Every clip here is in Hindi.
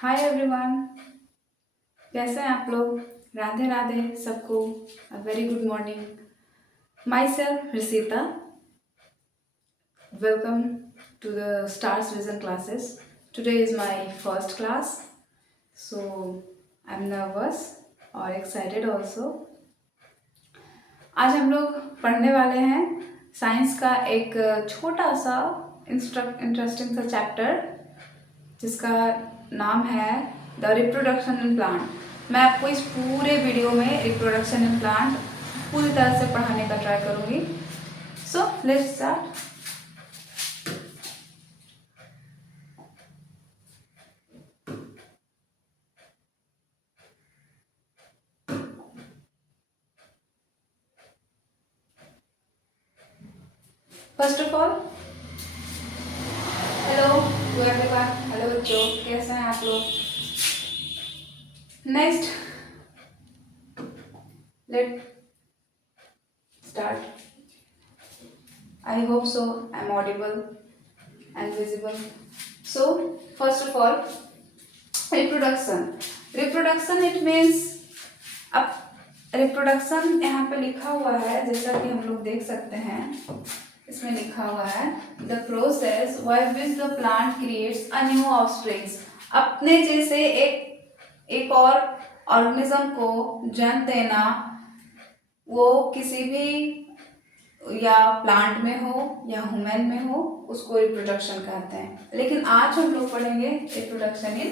हाय एवरीवन, कैसे हैं आप लोग। राधे राधे सबको। A very good morning. Myself Risita, welcome to the stars vision classes. Today is my first class, so I am nervous और एक्साइटेड ऑल्सो। आज हम लोग पढ़ने वाले हैं साइंस का एक छोटा सा इंटरेस्टिंग सा चैप्टर जिसका नाम है द रिप्रोडक्शन इन प्लांट। मैं आपको इस पूरे वीडियो में रिप्रोडक्शन इन प्लांट पूरी तरह से पढ़ाने का ट्राई करूँगी। So let's start. First of all, hello to everyone. Hello बच्चों, कैसे हैं आप लोग। Next, let start. I hope so I am audible and visible. So first of all, reproduction it means, अब रिप्रोडक्शन यहाँ पे लिखा हुआ है जैसा कि हम लोग देख सकते हैं। इसमें लिखा हुआ है the process by which the plant creates a new offsprings. अपने जैसे एक और ऑर्गेनिज्म को जन्म देना, वो किसी भी या प्लांट में हो या ह्यूमन में हो, उसको रिप्रोडक्शन कहते हैं। लेकिन आज हम लोग पढ़ेंगे रिप्रोडक्शन इन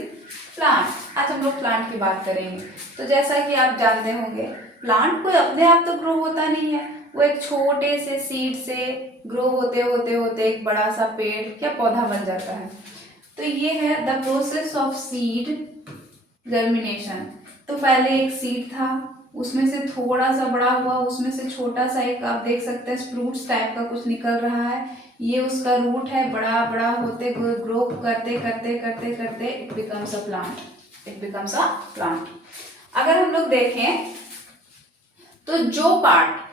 प्लांट। आज हम लोग प्लांट की बात करेंगे। तो जैसा कि आप जानते होंगे, प्लांट कोई अपने आप तो ग्रो होता नहीं है। वो एक छोटे से सीड से ग्रो होते होते होते एक बड़ा सा पेड़ या पौधा बन जाता है। तो ये है the process of seed germination. तो पहले एक सीड था, उसमें से थोड़ा सा बड़ा हुआ, उसमें से छोटा सा एक आप देख सकते हैं फ्रूट्स टाइप का कुछ निकल रहा है। ये उसका रूट है। बड़ा बड़ा होते ग्रो करते करते करते करते it becomes a plant. It becomes a plant. अगर हम लोग देखें तो जो पार्ट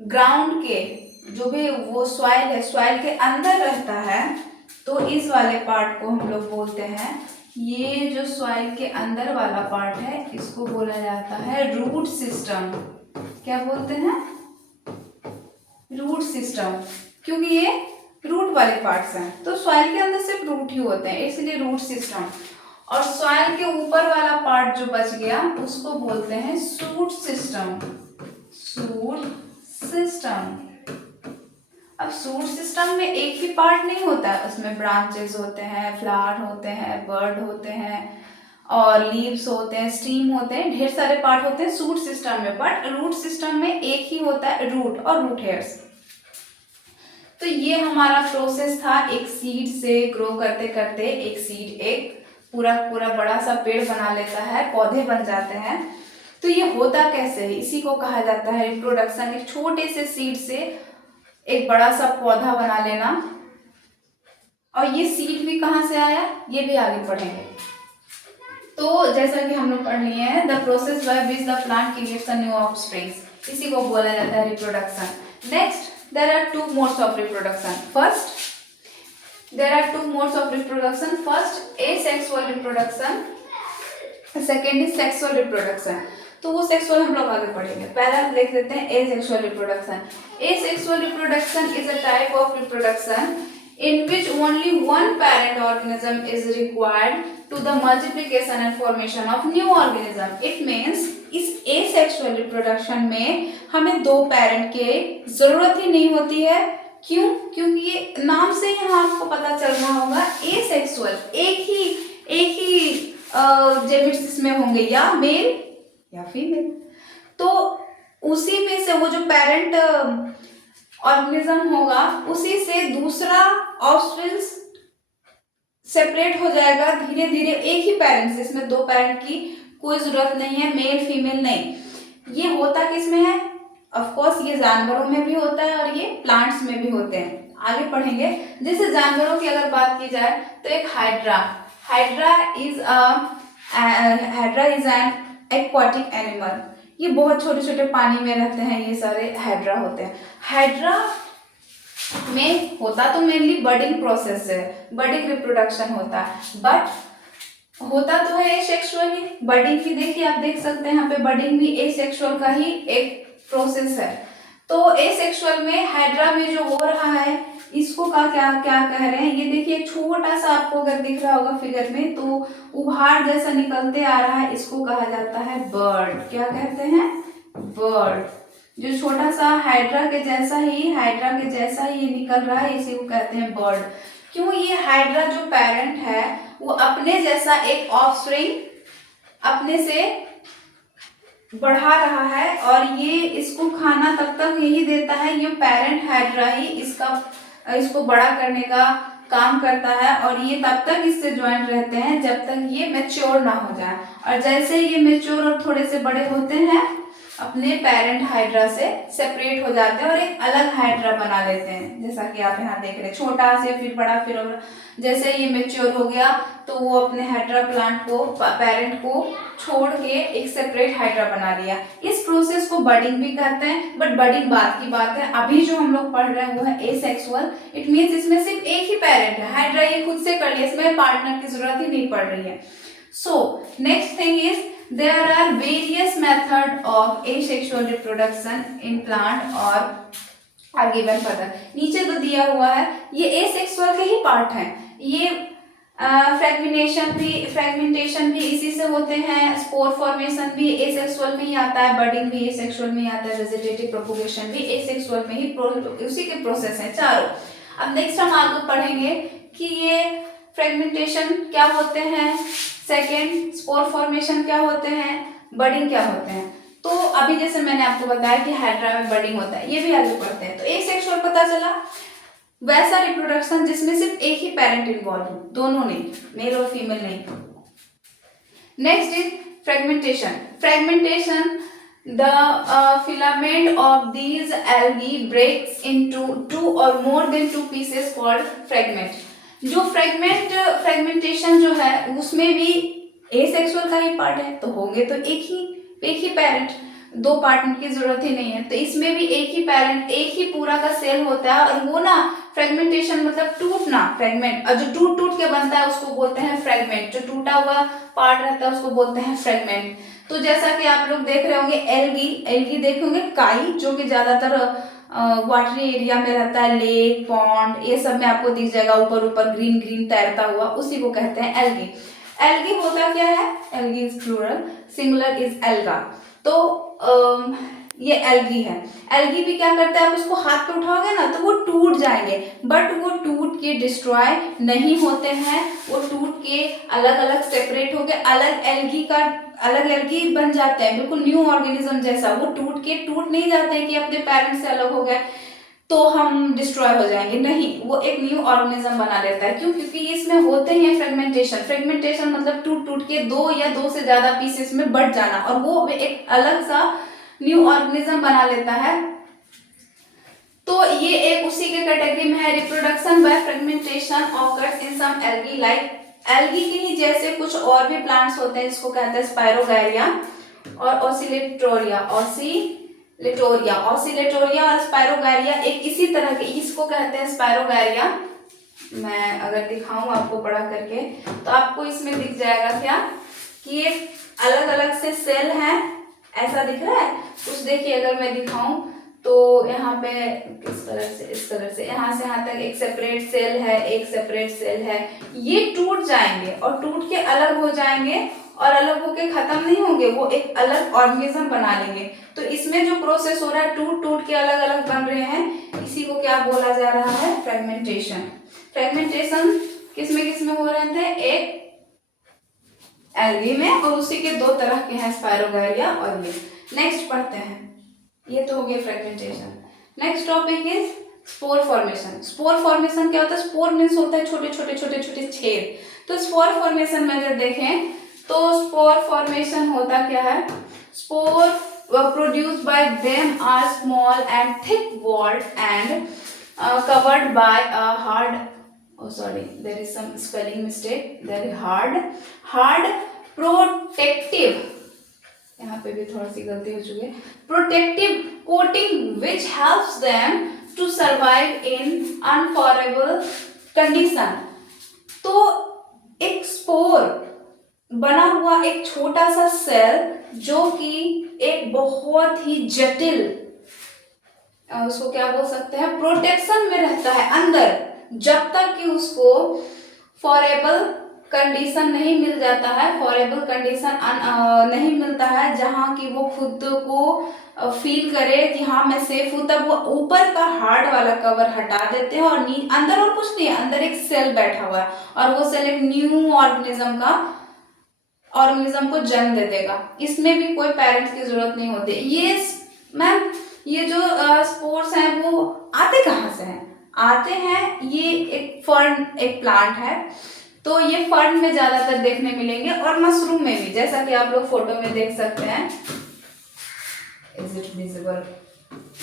ग्राउंड के, जो भी वो सॉइल है, सॉइल के अंदर रहता है, तो इस वाले पार्ट को हम लोग बोलते हैं, ये जो सॉइल के अंदर वाला पार्ट है, इसको बोला जाता है रूट सिस्टम। क्या बोलते हैं? Root system. क्योंकि ये रूट वाले पार्ट्स हैं, तो सॉइल के अंदर सिर्फ रूट ही होते हैं, इसलिए रूट सिस्टम। और सॉइल के ऊपर वाला पार्ट जो बच गया, उसको बोलते हैं शूट सिस्टम। Shoot system. अब शूट सिस्टम में एक ही पार्ट नहीं होता है, उसमें ब्रांचेस होते हैं, फ्लावर होते हैं, बर्ड होते हैं और लीव्स होते हैं, स्टीम होते हैं, ढेर सारे पार्ट होते हैं शूट सिस्टम में। बट रूट सिस्टम में एक ही होता है, रूट और रूट हेयर्स। तो ये हमारा प्रोसेस था, एक सीड से ग्रो करते करते एक सीड एक पूरा पूरा बड़ा सा पेड़ बना लेता है, पौधे बन जाते हैं। तो ये होता कैसे है, इसी को कहा जाता है रिप्रोडक्शन। एक छोटे से सीड से एक बड़ा सा पौधा बना लेना। और ये सीड भी कहाँ से आया, ये भी आगे पढ़ेंगे। तो जैसा कि हम लोग पढ़ लिए हैं, the process by which the plant creates a new offsprings, इसी को बोला जाता है reproduction. Next, there are two modes of reproduction. There are two modes of reproduction. First, asexual reproduction. Second is sexual reproduction. तो वो सेक्सुअल हम लोग आगे पढ़ेंगे। पहला हम देख लेते हैं asexual reproduction. Asexual reproduction is a type of reproduction in which only one parent organism is required to the multiplication and formation of new organism. It means इस asexual reproduction में हमें दो पेरेंट की जरूरत ही नहीं होती है। क्यों? क्योंकि ये नाम से यहाँ आपको पता चल रहा होगा, asexual, एक ही जेमिट्स इसमें होंगे, या मेल या फीमेल। तो उसी में से वो जो पेरेंट ऑर्गेनिज्म होगा, उसी से दूसरा ऑफस्प्रिंग सेपरेट हो जाएगा धीरे धीरे। एक ही पेरेंट से, इसमें दो पेरेंट की कोई जरूरत नहीं है, मेल फीमेल नहीं। ये होता किसमें है? ऑफ कोर्स ये जानवरों में भी होता है और ये प्लांट्स में भी होते हैं। आगे पढ़ेंगे। जैसे जानवरों की अगर बात की जाए तो एक hydra is an aquatic animal. ये बहुत छोटे छोटे पानी में रहते हैं, ये सारे हाइड्रा होते हैं। हाइड्रा में होता तो मेनली बर्डिंग प्रोसेस है, बर्डिंग रिप्रोडक्शन होता है। बट होता तो है एसेक्सुअल ही। बडिंग भी देखिए, आप देख सकते हैं यहाँ पे बडिंग भी एसेक्सुअल का ही एक प्रोसेस है। तो एसेक्सुअल में हाइड्रा में जो हो रहा है इसको का क्या क्या कह रहे हैं, ये देखिए छोटा सा आपको अगर दिख रहा होगा फिगर में, तो उभार जैसा निकलते आ रहा है, इसको कहा जाता है बर्ड। क्या कहते हैं? बर्ड। जो छोटा सा हाइड्रा के जैसा ही ये निकल रहा है, इसी को कहते हैं बर्ड। क्यों? ये हाइड्रा जो पेरेंट है वो अपने जैसा एक ऑफस्प्रिंग अपने से बढ़ा रहा है, और ये इसको खाना तब तक यही देता है, ये पेरेंट हाइड्रा ही इसको बड़ा करने का काम करता है, और ये तब तक इससे ज्वाइंट रहते हैं जब तक ये मैच्योर ना हो जाए। और जैसे ये मैच्योर और थोड़े से बड़े होते हैं अपने पेरेंट हाइड्रा से सेपरेट हो जाते हैं और एक अलग हाइड्रा बना लेते हैं, जैसा कि आप यहाँ देख रहे हैं, छोटा से फिर बड़ा फिर और जैसे ये मैच्योर हो गया तो वो अपने हाइड्रा प्लांट को, पेरेंट को छोड़ के एक सेपरेट हाइड्रा बना लिया। इस प्रोसेस को बडिंग भी कहते हैं, बट बडिंग बाद की बात है। अभी जो हम लोग पढ़ रहे हैं वो है एसेक्सुअल। इट मीन्स इसमें सिर्फ एक ही पेरेंट है, हाइड्रा ये खुद से कर लिया, इसमें पार्टनर की जरूरत ही नहीं पड़ रही है। So next thing is there are various method of asexual reproduction in plant और आगे बढ़ फर्दर। नीचे तो दिया हुआ है, ये एसेक्सुअल के ही पार्ट है। ये फ्रेगमेंटेशन भी इसी से होते हैं, स्पोर फॉर्मेशन भी एसेक्सुअल में ही आता है, बडिंग भी एसेक्सुअल में ही आता है, वेजिटेटिव प्रोपगेशन भी एसेक्सुअल में ही उसी के प्रोसेस हैं चारों। अब नेक्स्ट हम आगे पढ़ेंगे कि ये फ्रेगमेंटेशन क्या होते हैं, सेकेंड स्पोर फॉर्मेशन क्या होते हैं, बडिंग क्या होते हैं। तो अभी जैसे मैंने आपको बताया कि हाइड्रा में बडिंग होता है, ये भी आगे पढ़ते हैं। तो एसेक्सुअल पता चला, वैसा रिप्रोडक्शन जिसमें सिर्फ एक ही पेरेंट इन्वॉल्व हो, दोनों नहीं, मेल और फीमेल नहीं। Next is fragmentation. Fragmentation the filament of these algae breaks into two or more than two pieces called fragment। जो फ्रेगमेंटेशन जो है उसमें भी एसेक्सुअल का ही पार्ट है, तो होंगे तो एक ही पेरेंट, दो पार्टनर की जरूरत ही नहीं है। तो इसमें भी एक ही पेरेंट, एक ही पूरा का सेल होता है, और वो ना फ्रेगमेंटेशन मतलब टूटना, फ्रेगमेंट, और जो टूट के बनता है उसको बोलते हैं फ्रेगमेंट, जो टूटा हुआ पार्ट रहता है उसको बोलते हैं फ्रेगमेंट। तो जैसा कि आप लोग देख रहे होंगे एल्गी देखेंगे, काई जो कि ज्यादातर वाटरी एरिया में रहता है, लेक पॉन्ड ये सब में आपको दिख जाएगा, ऊपर ग्रीन ग्रीन तैरता हुआ, उसी को कहते हैं एल्गी। एल्गी होता क्या है? Algae is plural, singular is alga. तो ये एल्गी है। एल्गी भी क्या करता है, आप उसको हाथ पे उठाओगे ना तो वो टूट जाएंगे, बट वो टूट के डिस्ट्रॉय नहीं होते हैं, वो टूट के अलग अलग सेपरेट हो गए, अलग एल्गी बन जाते हैं, बिल्कुल न्यू ऑर्गेनिज्म जैसा। वो टूट नहीं जाते हैं कि अपने पेरेंट्स से अलग हो गए तो हम डिस्ट्रॉय हो जाएंगे, नहीं, वो एक न्यू ऑर्गेनिज्म बना लेता है। क्यों? क्योंकि इसमें होते हैं फ्रेगमेंटेशन मतलब टूट के दो या दो से ज्यादा पीसेस में बट जाना, और वो एक अलग सा न्यू ऑर्गेनिज्म बना लेता है। तो ये एक उसी के कैटेगरी में है। Reproduction by fragmentation occurs in some algae, like algae के ही जैसे कुछ और भी प्लांट्स होते हैं जिसको कहते हैं स्पायरोगैरिया और ऑसिलेटोरिया और स्पायरोगैरिया, एक इसी तरह के, इसको कहते हैं स्पायरोगैरिया। मैं अगर दिखाऊं आपको बड़ा करके तो आपको इसमें दिख जाएगा क्या कि ये अलग अलग से सेल हैं, ऐसा दिख रहा है कुछ। देखिए अगर मैं दिखाऊं तो यहाँ पे इस कलर से यहाँ से यहाँ तक एक सेपरेट सेल है, ये टूट जाएंगे और टूट के अलग हो जाएंगे, और अलग होके खत्म नहीं होंगे, वो एक अलग ऑर्गेनिज्म बना लेंगे। तो इसमें जो प्रोसेस हो रहा है, टूट के अलग अलग बन रहे हैं, इसी को क्या बोला जा रहा है? फ्रेगमेंटेशन। फ्रेगमेंटेशन किस में हो रहे थे? एक एल्गी में, और उसी के दो तरह के हैं, स्पायरोगैरिया और ये। नेक्स्ट पढ़ते हैं, ये तो हो गया fragmentation. Next topic is spore formation. Spore formation क्या होता है? स्पोर मीन्स होता है छोटे छेद। तो स्पोर फॉर्मेशन में अगर देखें तो स्पोर फॉर्मेशन होता क्या है? Spore produced by them are small and thick walled and covered by a hard, oh sorry, there is some spelling mistake, there is hard protective, यहाँ पे भी थोड़ा सी गलती हो चुकी है, protective coating which helps them to survive in unfavourable condition. तो एक स्पोर बना हुआ एक छोटा सा सेल जो कि एक बहुत ही जटिल, उसको क्या बोल सकते हैं, प्रोटेक्शन में रहता है अंदर, जब तक कि उसको फॉरेबल कंडीशन नहीं मिल जाता है, फॉरेबल कंडीशन नहीं मिलता है जहाँ की वो खुद को फील करे कि हाँ मैं सेफ हूँ, तब वो ऊपर का हार्ड वाला कवर हटा देते हैं और अंदर और कुछ नहीं है, अंदर एक सेल बैठा हुआ है और वो सेल एक न्यू ऑर्गेनिज्म को जन्म दे देगा। इसमें भी कोई पेरेंट्स की जरूरत नहीं होती। ये मैम ये जो स्पोर्स हैं वो आते कहाँ से हैं? आते हैं, ये एक फर्न, एक प्लांट है, तो ये फर्न में ज्यादातर देखने मिलेंगे और मशरूम में भी, जैसा कि आप लोग फोटो में देख सकते हैं। Is it visible?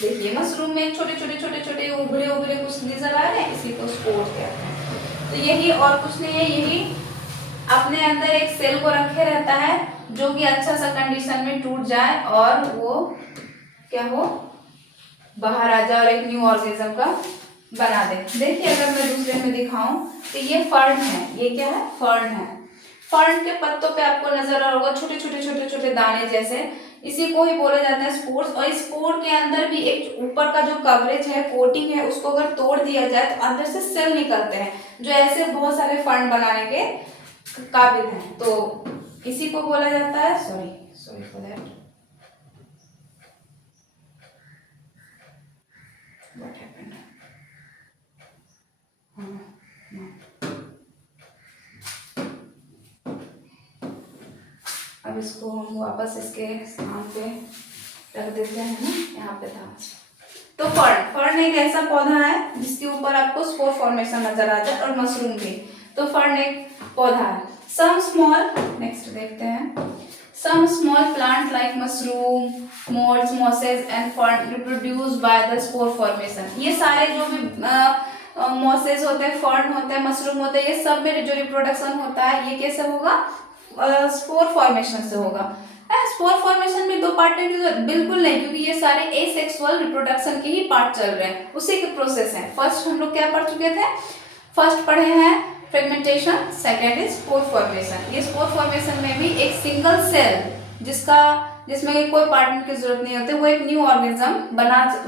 देखिए मशरूम में छोटे छोटे छोटे छोटे उभरे उभरे कुछ नजर आ रहे हैं, इसी को स्पोर्स कहते हैं। तो यही और कुछ नहीं है, यही अपने अंदर एक सेल को रखे रहता है जो कि अच्छा सा कंडीशन में टूट जाए और वो क्या हो, बाहर आ जाए और एक न्यू ऑर्गेनिज्म का बना दे। देखिए अगर मैं दूसरे में दिखाऊं तो ये फर्न है, ये क्या है, फर्न है। फर्न के पत्तों पे आपको नजर आ रहा होगा छोटे छोटे छोटे छोटे दाने जैसे, इसी को ही बोला जाता है स्पोर्स। और इस स्पोर के अंदर भी एक ऊपर का जो कवरेज है, कोटिंग है, उसको अगर तोड़ दिया जाए तो अंदर से सेल निकलते हैं जो ऐसे बहुत सारे फर्न बनाने के काबिल हैं। तो इसी को बोला जाता है, sorry for that, what happened. अब इसको हम वापस इसके स्थान पे रख देते हैं ना, यहाँ पे था। तो फर्न एक ऐसा पौधा है जिसके ऊपर आपको स्पोर फॉर्मेशन नजर आ जाए, और मशरूम भी। तो फर्न एक पौधा है। सम स्मॉल, नेक्स्ट देखते हैं, some small plant like mushroom, moulds, mosses and fern reproduce by the spore formation. ये सारे जो भी मॉसेस होते हैं, फर्न होते हैं, मशरूम होते हैं, ये सब में जो रिप्रोडक्शन होता है ये कैसे होगा, स्पोर फॉर्मेशन से होगा। स्पोर फॉर्मेशन में दो पार्टनर की जरूरत बिल्कुल नहीं, क्योंकि ये सारे एसेक्सुअल रिप्रोडक्शन के ही पार्ट चल रहे हैं, उसी के प्रोसेस हैं। फर्स्ट हम लोग क्या पढ़ चुके थे, फर्स्ट पढ़े हैं fragmentation, second is spore formation. ये स्पोर फॉर्मेशन में भी एक सिंगल सेल जिसमें कोई पार्टनर की जरूरत नहीं होती, वो एक न्यू ऑर्गेनिज्म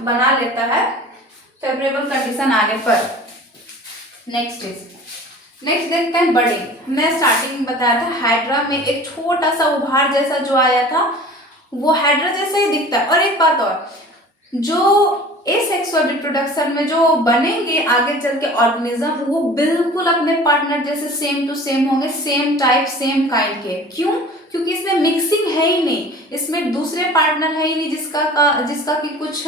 बना लेता है फेवरेबल कंडीशन आने पर। नेक्स्ट देखते हैं बर्डिंग। हमने स्टार्टिंग में बताया था हाइड्रा में एक छोटा सा उभार जैसा जो आया था वो हाइड्रा जैसा ही दिखता है। और एक बात और, जो एसेक्सुअल रिप्रोडक्शन में जो बनेंगे आगे चल के ऑर्गेनिज्म, वो बिल्कुल अपने पार्टनर जैसे सेम टू सेम होंगे, सेम टाइप सेम काइंड के। क्यों? क्योंकि इसमें मिक्सिंग है ही नहीं, इसमें दूसरे पार्टनर है ही नहीं जिसका कि कुछ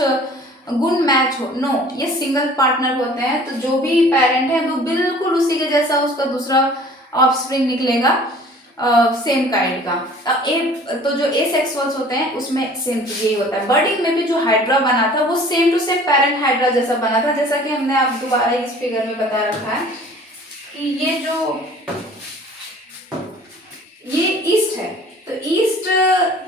गुण मैच हो। नो, ये सिंगल पार्टनर होते हैं, तो जो भी पेरेंट है वो बिल्कुल उसी के जैसा उसका दूसरा ऑफस्प्रिंग निकलेगा सेम काइंड का। तो जो एसेक्सुअल्स होते हैं उसमें सेम यही होता है। बर्डिंग में भी जो हाइड्रा बना था वो same to same parent hydra जैसा बना था, जैसा कि हमने आप दोबारा इस फिगर में बता रखा है कि ये ईस्ट है। तो ईस्ट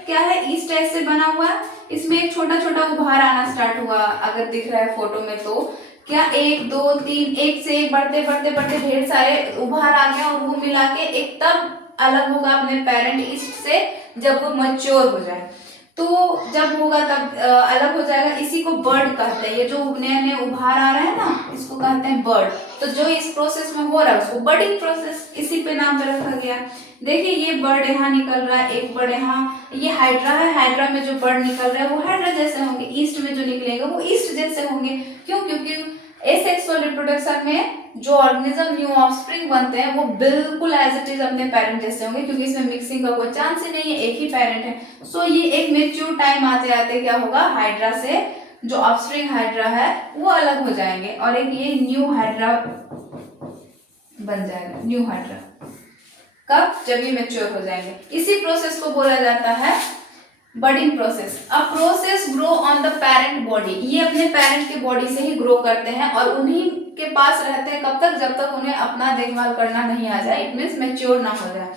क्या है, ईस्ट ऐसे बना हुआ है, इसमें एक छोटा छोटा उभार आना स्टार्ट हुआ, अगर दिख रहा है फोटो में तो क्या 1 2 3 एक से एक बढ़ते बढ़ते बढ़ते ढेर सारे उभार आ गया, और वो मिला के एक तब अलग होगा अपने पेरेंट ईस्ट से जब वो मैच्योर हो जाए। तो जब होगा तब अलग हो जाएगा। इसी को बर्ड कहते हैं। ये जो नए नए उभार आ रहे हैं ना, इसको कहते हैं बर्ड। तो जो इस प्रोसेस में हो रहा है उसको बर्डिंग प्रोसेस इसी पे नाम पे रखा गया। देखिए ये बर्ड यहाँ निकल रहा है, एक बर्ड यहाँ, ये हाइड्रा है, हाइड्रा में जो बर्ड निकल रहा है वो हाइड्रा जैसे होंगे, ईस्ट में जो निकलेगा वो ईस्ट जैसे होंगे। क्यों? क्योंकि एसेक्सुअल रिप्रोडक्शन में जो ऑर्गेनिज्म न्यू ऑफस्प्रिंग बनते हैं वो बिल्कुल एज इट इज अपने पेरेंट जैसे होंगे, क्योंकि इसमें मिक्सिंग का कोई चांस ही नहीं है, एक ही पेरेंट है। सो ये एक मेच्योर टाइम आते आते क्या होगा, हाइड्रा से जो ऑफस्प्रिंग हाइड्रा है वो अलग हो जाएंगे और एक ये न्यू हाइड्रा बन जाएगा। न्यू हाइड्रा कब? जब ये मेच्योर हो जाएंगे। इसी प्रोसेस को बोला जाता है budding process. A process grow on the parent body. ये अपने पेरेंट की बॉडी से ही ग्रो करते हैं और उन्हीं के पास रहते हैं कब तक? जब तक उन्हें अपना देखभाल करना नहीं आ जाए, इट मीन्स मेच्योर ना हो जाए।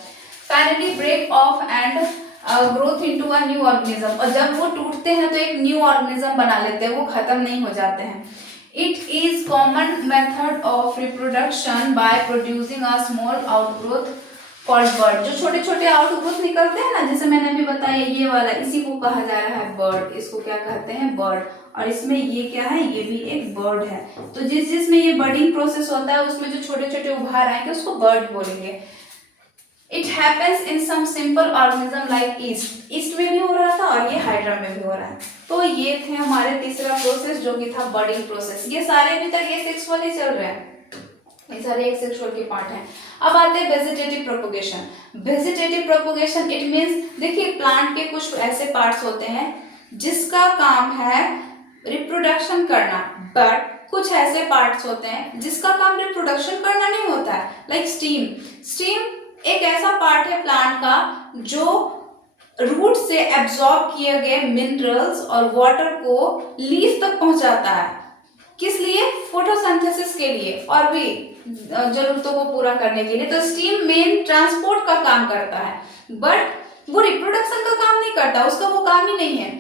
Finally break off and growth into a new organism. और जब वो टूटते हैं तो एक न्यू ऑर्गेनिज्म बना लेते हैं, वो खत्म नहीं हो जाते हैं। It is common method of reproduction by producing a small outgrowth called bird. जो छोटे छोटे आउटग्रोथ निकलते हैं ना, जैसे मैंने अभी बताया ये वाला, इसी को कहा जा रहा है बर्ड। इसको क्या कहते हैं? बर्ड। और इसमें ये क्या है? ये भी एक बर्ड है। तो जिसमें ये बर्डिंग प्रोसेस होता है उसमें जो छोटे छोटे उभार आएंगे उसको बर्ड बोलेंगे। It happens in some simple organism like yeast. Yeast में भी हो रहा था और ये हाइड्रा में भी हो रहा है। तो ये थे हमारे तीसरा प्रोसेस जो कि था बर्डिंग प्रोसेस। ये सारे अभी तक एसेक्सुअल ही चल रहे हैं, ये सारे एसेक्सुअल के पार्ट हैं। अब आते हैं vegetative propagation. Vegetative propagation it means, देखिए प्लांट के कुछ ऐसे पार्ट्स होते हैं जिसका काम है रिप्रोडक्शन करना, बट कुछ ऐसे पार्ट्स होते हैं जिसका काम रिप्रोडक्शन करना नहीं होता है, लाइक स्टीम। स्टीम एक ऐसा पार्ट है प्लांट का जो रूट से एब्जॉर्ब किए गए मिनरल्स और वाटर को लीफ तक पहुंचाता है। किस लिए? फोटोसिंथेसिस के लिए और भी जरूरतों को पूरा करने के लिए। तो स्टीम मेन ट्रांसपोर्ट का काम करता है, बट वो रिप्रोडक्शन का काम नहीं करता, उसका वो काम ही नहीं है।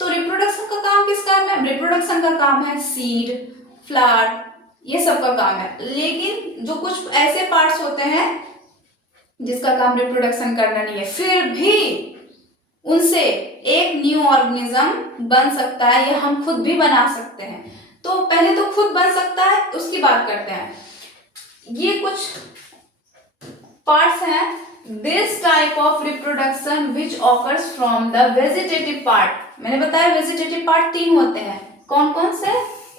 तो रिप्रोडक्शन का काम किस काम है? रिप्रोडक्शन का काम है सीड, फ्लावर, ये सब का काम है। लेकिन जो कुछ ऐसे पार्ट्स होते हैं जिसका काम रिप्रोडक्शन करना नहीं है, फिर भी उनसे एक न्यू ऑर्गेनिज्म बन सकता है, या हम खुद भी बना सकते हैं। तो पहले तो खुद बन सकता है, उसकी बात करते हैं। ये कुछ पार्ट्स हैं। This type of reproduction which occurs from the vegetative part. मैंने बताया वेजिटेटिव पार्ट 3 होते हैं। कौन कौन से?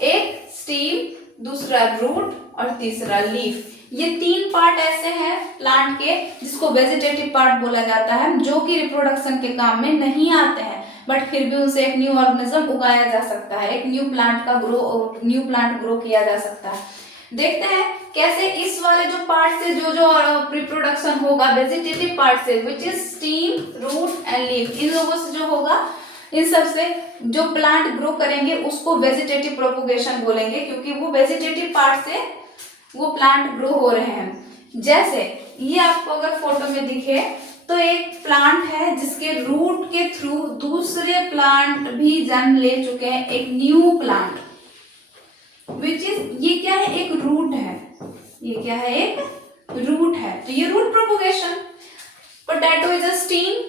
एक स्टीम, दूसरा रूट और तीसरा लीफ। ये 3 पार्ट ऐसे हैं प्लांट के जिसको वेजिटेटिव पार्ट बोला जाता है, जो कि रिप्रोडक्शन के काम में नहीं आते हैं, बट फिर भी उनसे एक न्यू ऑर्गेनिज्म उगाया जा सकता है, एक न्यू प्लांट ग्रो किया जा सकता है। देखते हैं कैसे इस वाले जो पार्ट से जो रिप्रोडक्शन होगा वेजिटेटिव पार्ट से, which is stem, root and leaf, इन लोगों से जो होगा, इन सब से जो प्लांट ग्रो करेंगे उसको वेजिटेटिव प्रोपोगेशन बोलेंगे, क्योंकि वो वेजिटेटिव पार्ट से वो प्लांट ग्रो हो रहे हैं। जैसे ये आपको अगर फोटो में दिखे तो एक प्लांट है जिसके रूट के थ्रू दूसरे प्लांट भी जन्म ले चुके हैं, एक न्यू प्लांट, विच इज, ये क्या है? एक रूट है। ये क्या है? एक रूट है। तो ये root propagation. Potato is a stem.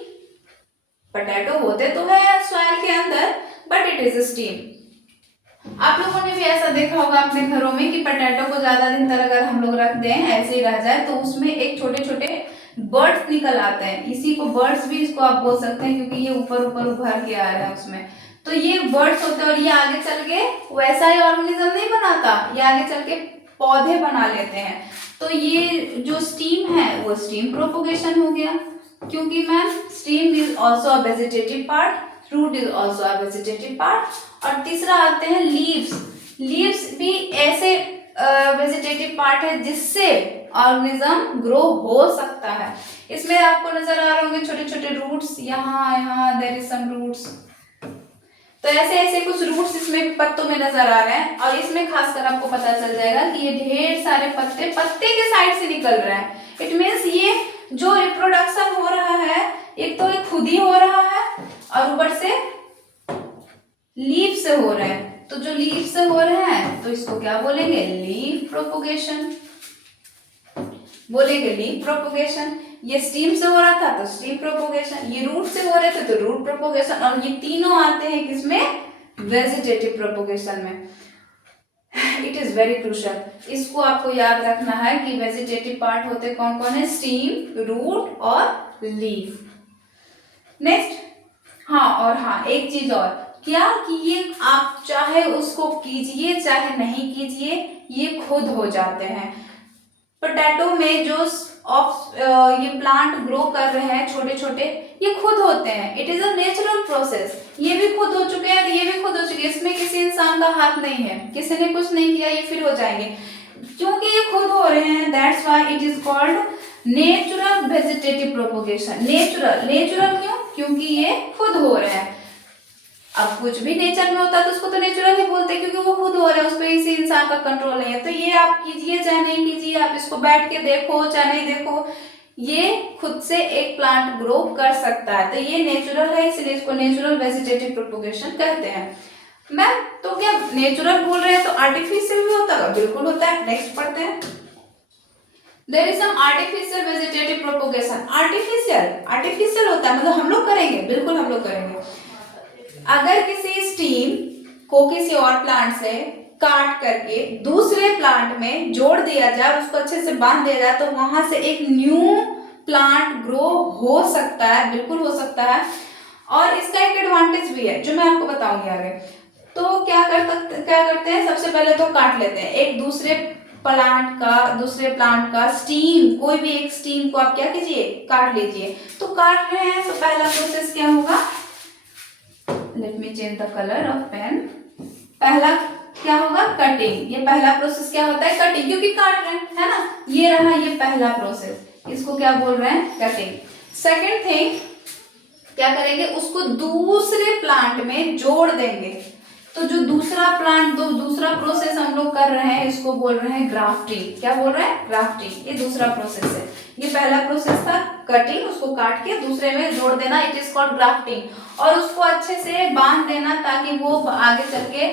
Potato होते तो है सॉइल के अंदर, but it is a stem. आप लोगों ने भी ऐसा देखा होगा अपने घरों में कि पोटैटो को ज्यादा दिन तक अगर हम लोग रख दें, ऐसे ही रह जाए, तो उसमें एक छोटे छोटे बर्ड्स निकल आते हैं। इसी को बर्ड्स भी इसको आप बोल सकते हैं, क्योंकि ये ऊपर ऊपर उभर के आ रहे हैं उसमें। तो ये बर्ड्स होते हैं और ये आगे चल के वैसा ही ऑर्गेनिज्म नहीं बनाता, ये आगे चल के पौधे बना लेते हैं। तो ये जो स्टीम है वो स्टीम प्रोपोगेशन हो गया, क्योंकि ma'am stem is also a vegetative part, root is also a vegetative part. और तीसरा आते हैं लीव्स। लीव्स भी ऐसे वेजिटेटिव पार्ट है जिससे ऑर्गेनिज्म ग्रो हो सकता है। इसमें आपको नजर आ रहे होंगे छोटे छोटे रूट्स, यहाँ देयर इज सम रूट्स। तो ऐसे ऐसे कुछ रूट्स इसमें पत्तों में नजर आ रहे हैं, और इसमें खासकर आपको पता चल जाएगा कि ये ढेर सारे पत्ते के साइड से निकल रहे हैं। इट मीन्स ये जो रिप्रोडक्शन हो रहा है, एक तो ये खुद ही हो रहा है और ऊपर से लीफ से हो रहे हैं। तो जो लीफ से हो रहे हैं तो इसको क्या बोलेंगे? लीफ प्रोपोगेशन बोलेंगे, लीफ प्रोपोगेशन। ये स्टीम से हो रहा था तो स्टीम प्रोपोगेशन, ये रूट से हो रहे थे तो रूट प्रोपोगेशन, और ये तीनों आते हैं किसमें? वेजिटेटिव प्रोपोगेशन में। इट इज वेरी क्रूशियल, इसको आपको याद रखना है कि वेजिटेटिव पार्ट होते कौन कौन है? स्टीम, रूट और लीफ। नेक्स्ट, एक चीज और, क्या कि ये आप चाहे उसको कीजिए चाहे नहीं कीजिए, ये खुद हो जाते हैं। पोटैटो में जो ये प्लांट ग्रो कर रहे हैं छोटे छोटे, ये खुद होते हैं। It is a natural process. ये भी खुद हो चुके हैं, ये भी खुद हो चुके हैं, इसमें किसी इंसान का हाथ नहीं है, किसी ने कुछ नहीं किया, ये फिर हो जाएंगे। क्योंकि ये खुद हो रहे हैं, that's why it is called natural vegetative propagation. Natural क्यों? क्योंकि ये खुद हो रहे हैं। अब कुछ भी नेचर में होता है तो उसको तो नेचुरल ही बोलते हैं, क्योंकि वो खुद हो रहा है, उस पर किसी इंसान का कंट्रोल नहीं है। तो ये आप कीजिए चाहे नहीं कीजिए, आप इसको बैठ के देखो चाहे नहीं देखो, ये खुद से एक प्लांट ग्रो कर सकता है। तो ये नेचुरल है, इसलिए इसको नेचुरल वेजिटेटिव प्रोपोगेशन कहते हैं। मैम तो क्या नेचुरल बोल रहे हैं तो आर्टिफिशियल भी होता है? बिल्कुल होता है। नेक्स्ट पढ़ते हैं। There is some artificial vegetative propagation. Artificial होता है मतलब हम लोग करेंगे, बिल्कुल हम लोग करेंगे। अगर किसी स्टीम को किसी और प्लांट से काट करके दूसरे प्लांट में जोड़ दिया जाए और उसको अच्छे से बांध दिया जाए तो वहां से एक न्यू प्लांट ग्रो हो सकता है, बिल्कुल हो सकता है। और इसका एक एडवांटेज भी है जो मैं आपको बताऊंगी आगे। तो क्या करते हैं, सबसे पहले तो काट लेते हैं एक दूसरे प्लांट का स्टीम, कोई भी एक स्टीम को आप क्या कीजिए, काट लीजिए। तो काट रहे हैं तो पहला प्रोसेस क्या होगा, let me change the colour of pen. पहला क्या होगा, कटिंग। ये पहला प्रोसेस क्या होता है, कटिंग, क्योंकि काट रहे हैं, है ना। ये रहा ये पहला प्रोसेस, इसको क्या बोल रहे हैं, कटिंग। सेकेंड थिंग क्या करेंगे, उसको दूसरे प्लांट में जोड़ देंगे। तो जो दूसरा प्रोसेस हम लोग कर रहे हैं इसको बोल रहे हैं ग्राफ्टिंग। क्या बोल रहे हैं, ग्राफ्टिंग। ये दूसरा प्रोसेस है। ये पहला प्रोसेस था कटिंग, उसको काट के दूसरे में जोड़ देना, इट इज कॉल्ड ग्राफ्टिंग। और उसको अच्छे से बांध देना ताकि वो आगे चल के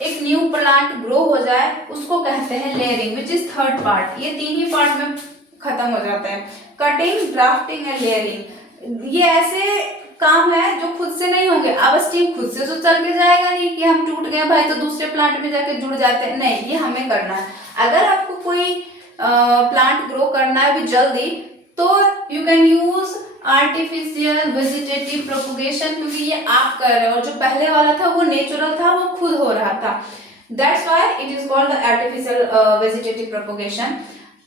एक न्यू प्लांट ग्रो हो जाए, उसको कहते हैं layering, which is third part. ये तीन ही पार्ट में खत्म हो जाते हैं, कटिंग, ग्राफ्टिंग एंड लेयरिंग। ये ऐसे काम है जो खुद से नहीं होंगे। अब स्टीम खुद से तो चल के जाएगा नहीं कि हम टूट गए भाई तो दूसरे प्लांट में जाके जुड़ जाते हैं, नहीं, ये हमें करना है। अगर आपको कोई प्लांट ग्रो करना है भी जल्दी तो you can use artificial vegetative propagation, क्योंकि ये आप कर रहे हो और जो पहले वाला था वो नेचुरल था, वो खुद हो रहा था। That's why it is called artificial vegetative propagation.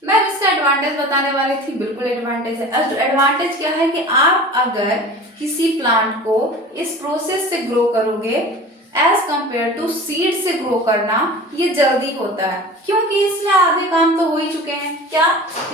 मैं इसका एडवांटेज बताने वाली थी, बिल्कुल एडवांटेज है। एडवांटेज क्या है कि आप अगर किसी प्लांट को इस प्रोसेस से ग्रो करोगे एज कंपेयर टू सीड से ग्रो करना, ये जल्दी होता है, क्योंकि इसमें आधे काम तो हो ही चुके हैं। क्या,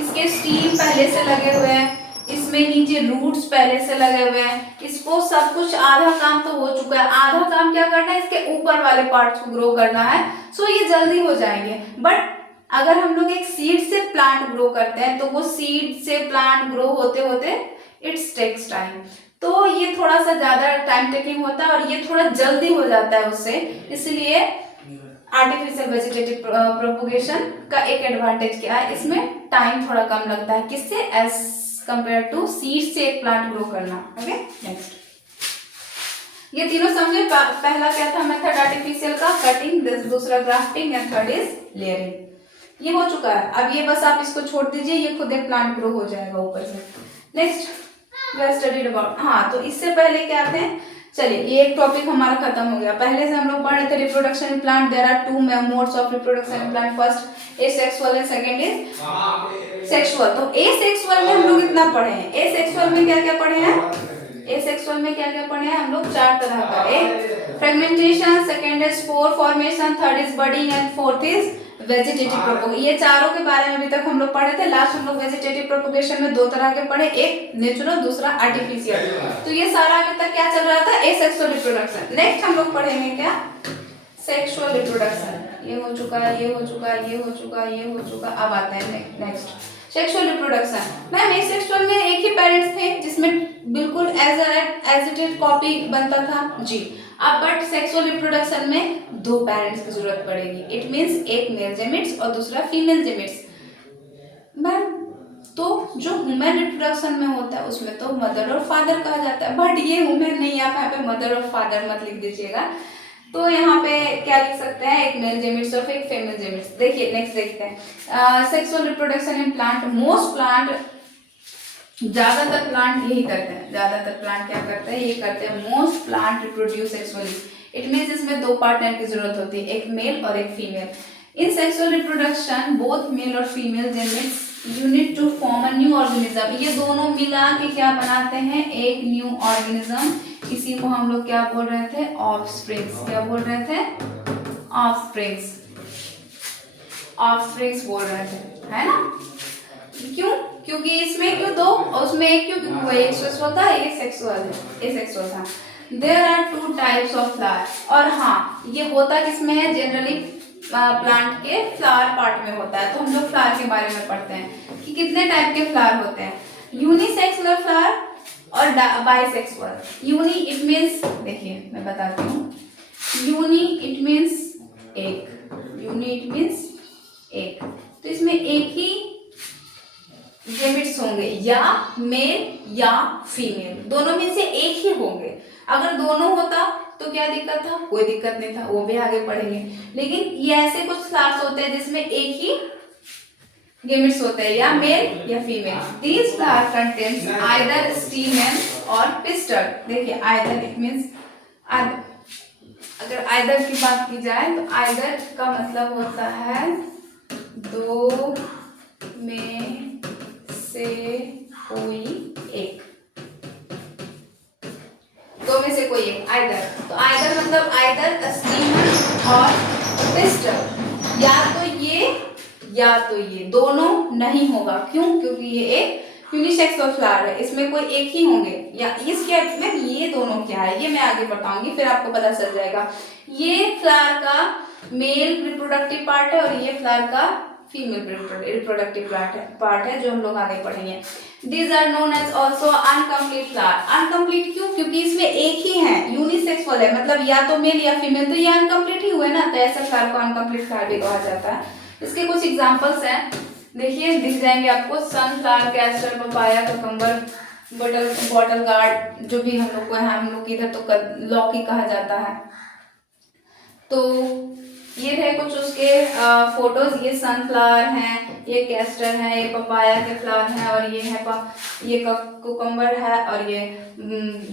इसके स्टीम पहले से लगे हुए हैं, इसमें नीचे रूट्स पहले से लगे हुए हैं, इसको सब कुछ आधा काम तो हो चुका है। आधा काम क्या करना है, इसके ऊपर वाले पार्ट्स को ग्रो करना है, सो ये जल्दी हो जाएंगे। बट अगर हम लोग एक सीड से प्लांट ग्रो करते हैं तो वो सीड से प्लांट ग्रो होते होते इट्स टेक्स टाइम, तो ये थोड़ा सा ज्यादा टाइम टेकिंग होता है और ये थोड़ा जल्दी हो जाता है उससे। इसलिए आर्टिफिशियल वेजिटेटिव प्रोपोगेशन का एक एडवांटेज क्या है, इसमें टाइम थोड़ा कम लगता है, किससे, एज कंपेयर टू सीड से एक प्लांट ग्रो करना। ओके, नेक्स्ट ये तीनों समझे। पहला क्या था मेथड आर्टिफिशियल का, कटिंग, दूसरा grafting and third is layering. ये हो चुका है। अब ये बस आप इसको छोड़ दीजिए, ये खुद एक प्लांट ग्रो हो जाएगा ऊपर से। नेक्स्ट स्टडीड अबाउट, हाँ, तो इससे पहले क्या आते हैं, चलिए ये एक टॉपिक हमारा खत्म हो गया। पहले से हम लोग पढ़ रहे थे reproduction in plant. There are two modes of reproduction in plant, first asexual and second is sexual. तो एसेक्सुअल में हम लोग इतना पढ़े हैं। एसेक्सुअल में क्या क्या पढ़े हैं, एसेक्सुअल में क्या क्या पढ़े हैं हम लोग, चार तरह का, एक fragmentation, second is spore formation, third is budding and fourth is vegetative propagation. ये चारों के बारे में अभी तक हम लोग पढ़े थे। लास्ट हम लोग वेजिटेटिव प्रोपोगेशन में दो तरह के पढ़े, एक नेचुरल, दूसरा आर्टिफिशियल। तो ये सारा अभी तक क्या चल रहा था, एसेक्सुअल रिप्रोडक्शन। नेक्स्ट हम लोग पढ़ेंगे क्या, सेक्सुअल रिप्रोडक्शन। ये हो चुका है, ये हो चुका है, ये हो चुका है, ये हो चुका। अब आता है next sexual reproduction. Ma'am asexual में एक ही पेरेंट्स थे जिसमें बिल्कुल एज इट इज कॉपी बनता था जी। अब बट सेक्सुअल रिप्रोडक्शन में दो पेरेंट्स की जरूरत पड़ेगी। इट मींस एक मेल जेमिट्स और दूसरा फीमेल जेमिट्स। मैम तो जो ह्यूमन रिप्रोडक्शन में होता है उसमें तो मदर और फादर कहा जाता है, बट ये ह्यूमन नहीं, आप यहाँ पे मदर और फादर मत लिख दीजिएगा। तो यहाँ पे क्या लिख सकते हैं, एक मेल जेमिट्स और एक फीमेल जेमिट्स। देखिए नेक्स्ट देखते हैं sexual reproduction in plant. Most plant, ज्यादातर प्लांट यही करते हैं। ज्यादातर प्लांट क्या करते हैं, ये करते हैं। Most plant reproduce sexually, it means इसमें दो पार्टनर की जरूरत होती है, एक मेल और एक female. In sexual reproduction both male और female gametes unite to form a new organism. ये दोनों मिला के क्या बनाते हैं, एक न्यू ऑर्गेनिज्म। इसी को हम लोग क्या बोल रहे थे, ऑफस्प्रिंग्स। क्या बोल रहे थे, ऑफस्प्रिंग्स। ऑफस्प्रिंग्स बोल रहे थे, है ना। क्यों, क्योंकि इसमें क्यों दो और उसमें एक क्यों, क्योंकि वो एक सेक्सुअल था, एक सेक्सुअल है, एक सेक्सुअल था। There are two types of flower. और हाँ, ये होता किसमें है, जनरली प्लांट के फ्लावर पार्ट में होता है। तो हम लोग फ्लावर के बारे में पढ़ते हैं कि कितने टाइप के फ्लावर होते हैं, यूनिसेक्सुअल फ्लावर और बाइसेक्सुअल। यूनि इट मीन्स, देखिए मैं बताती हूँ, यूनि इट मीन्स एक, यूनि इट मीन्स एक। तो इसमें एक ही होंगे, या मेल या फीमेल, दोनों में से एक ही होंगे। अगर दोनों होता तो क्या दिक्कत था, कोई दिक्कत नहीं था, वो भी आगे पढ़ेंगे। लेकिन ये ऐसे कुछ फ्लावर्स होते हैं जिसमें एक ही गेमेट्स होते हैं, या मेल या female. These flower contains either stamen और पिस्टल। देखिए आइदर इट मीन्स, अगर आइदर की बात की जाए तो आइदर का मतलब होता है दो में से कोई एक, दो में से कोई एक, आइदर। तो आइदर मतलब आइदर स्टीमन और पिस्टल, या तो ये दोनों नहीं होगा। क्यों? क्योंकि ये एक यूनिसेक्सुअल फ्लावर है, इसमें कोई एक ही होंगे। या इसके में ये दोनों क्या है ये मैं आगे बताऊंगी, फिर आपको पता चल जाएगा। ये फ्लावर का मेल रिप्रोडक्टिव पार्ट है और ये फ्लावर का फीमेल रिप्रोडक्टिव पार्ट है, जो हम लोग आगे पढ़ेंगे। These are known as also incomplete flower. Incomplete क्यों? क्योंकि इसमें एक ही है, यूनिसेक्सुअल है, मतलब या तो मेल या फीमेल, तो ये अनकम्प्लीट ही हुए ना, तो ऐसे फ्लावर को अनकम्प्लीट फ्लावर भी कहा जाता है। इसके कुछ एग्जांपल्स हैं, देखिए दिख जाएंगे आपको। Sunflower, castor, papaya, cucumber, bottle gourd, जो भी हम लोग को है, हम लोग इधर तो लौकी कहा जाता है। तो ये रहे कुछ उसके फोटोज। ये सनफ्लावर हैं, ये कैस्टर है, ये पपाया के फ्लावर हैं, और ये है ये कुकम्बर है, और ये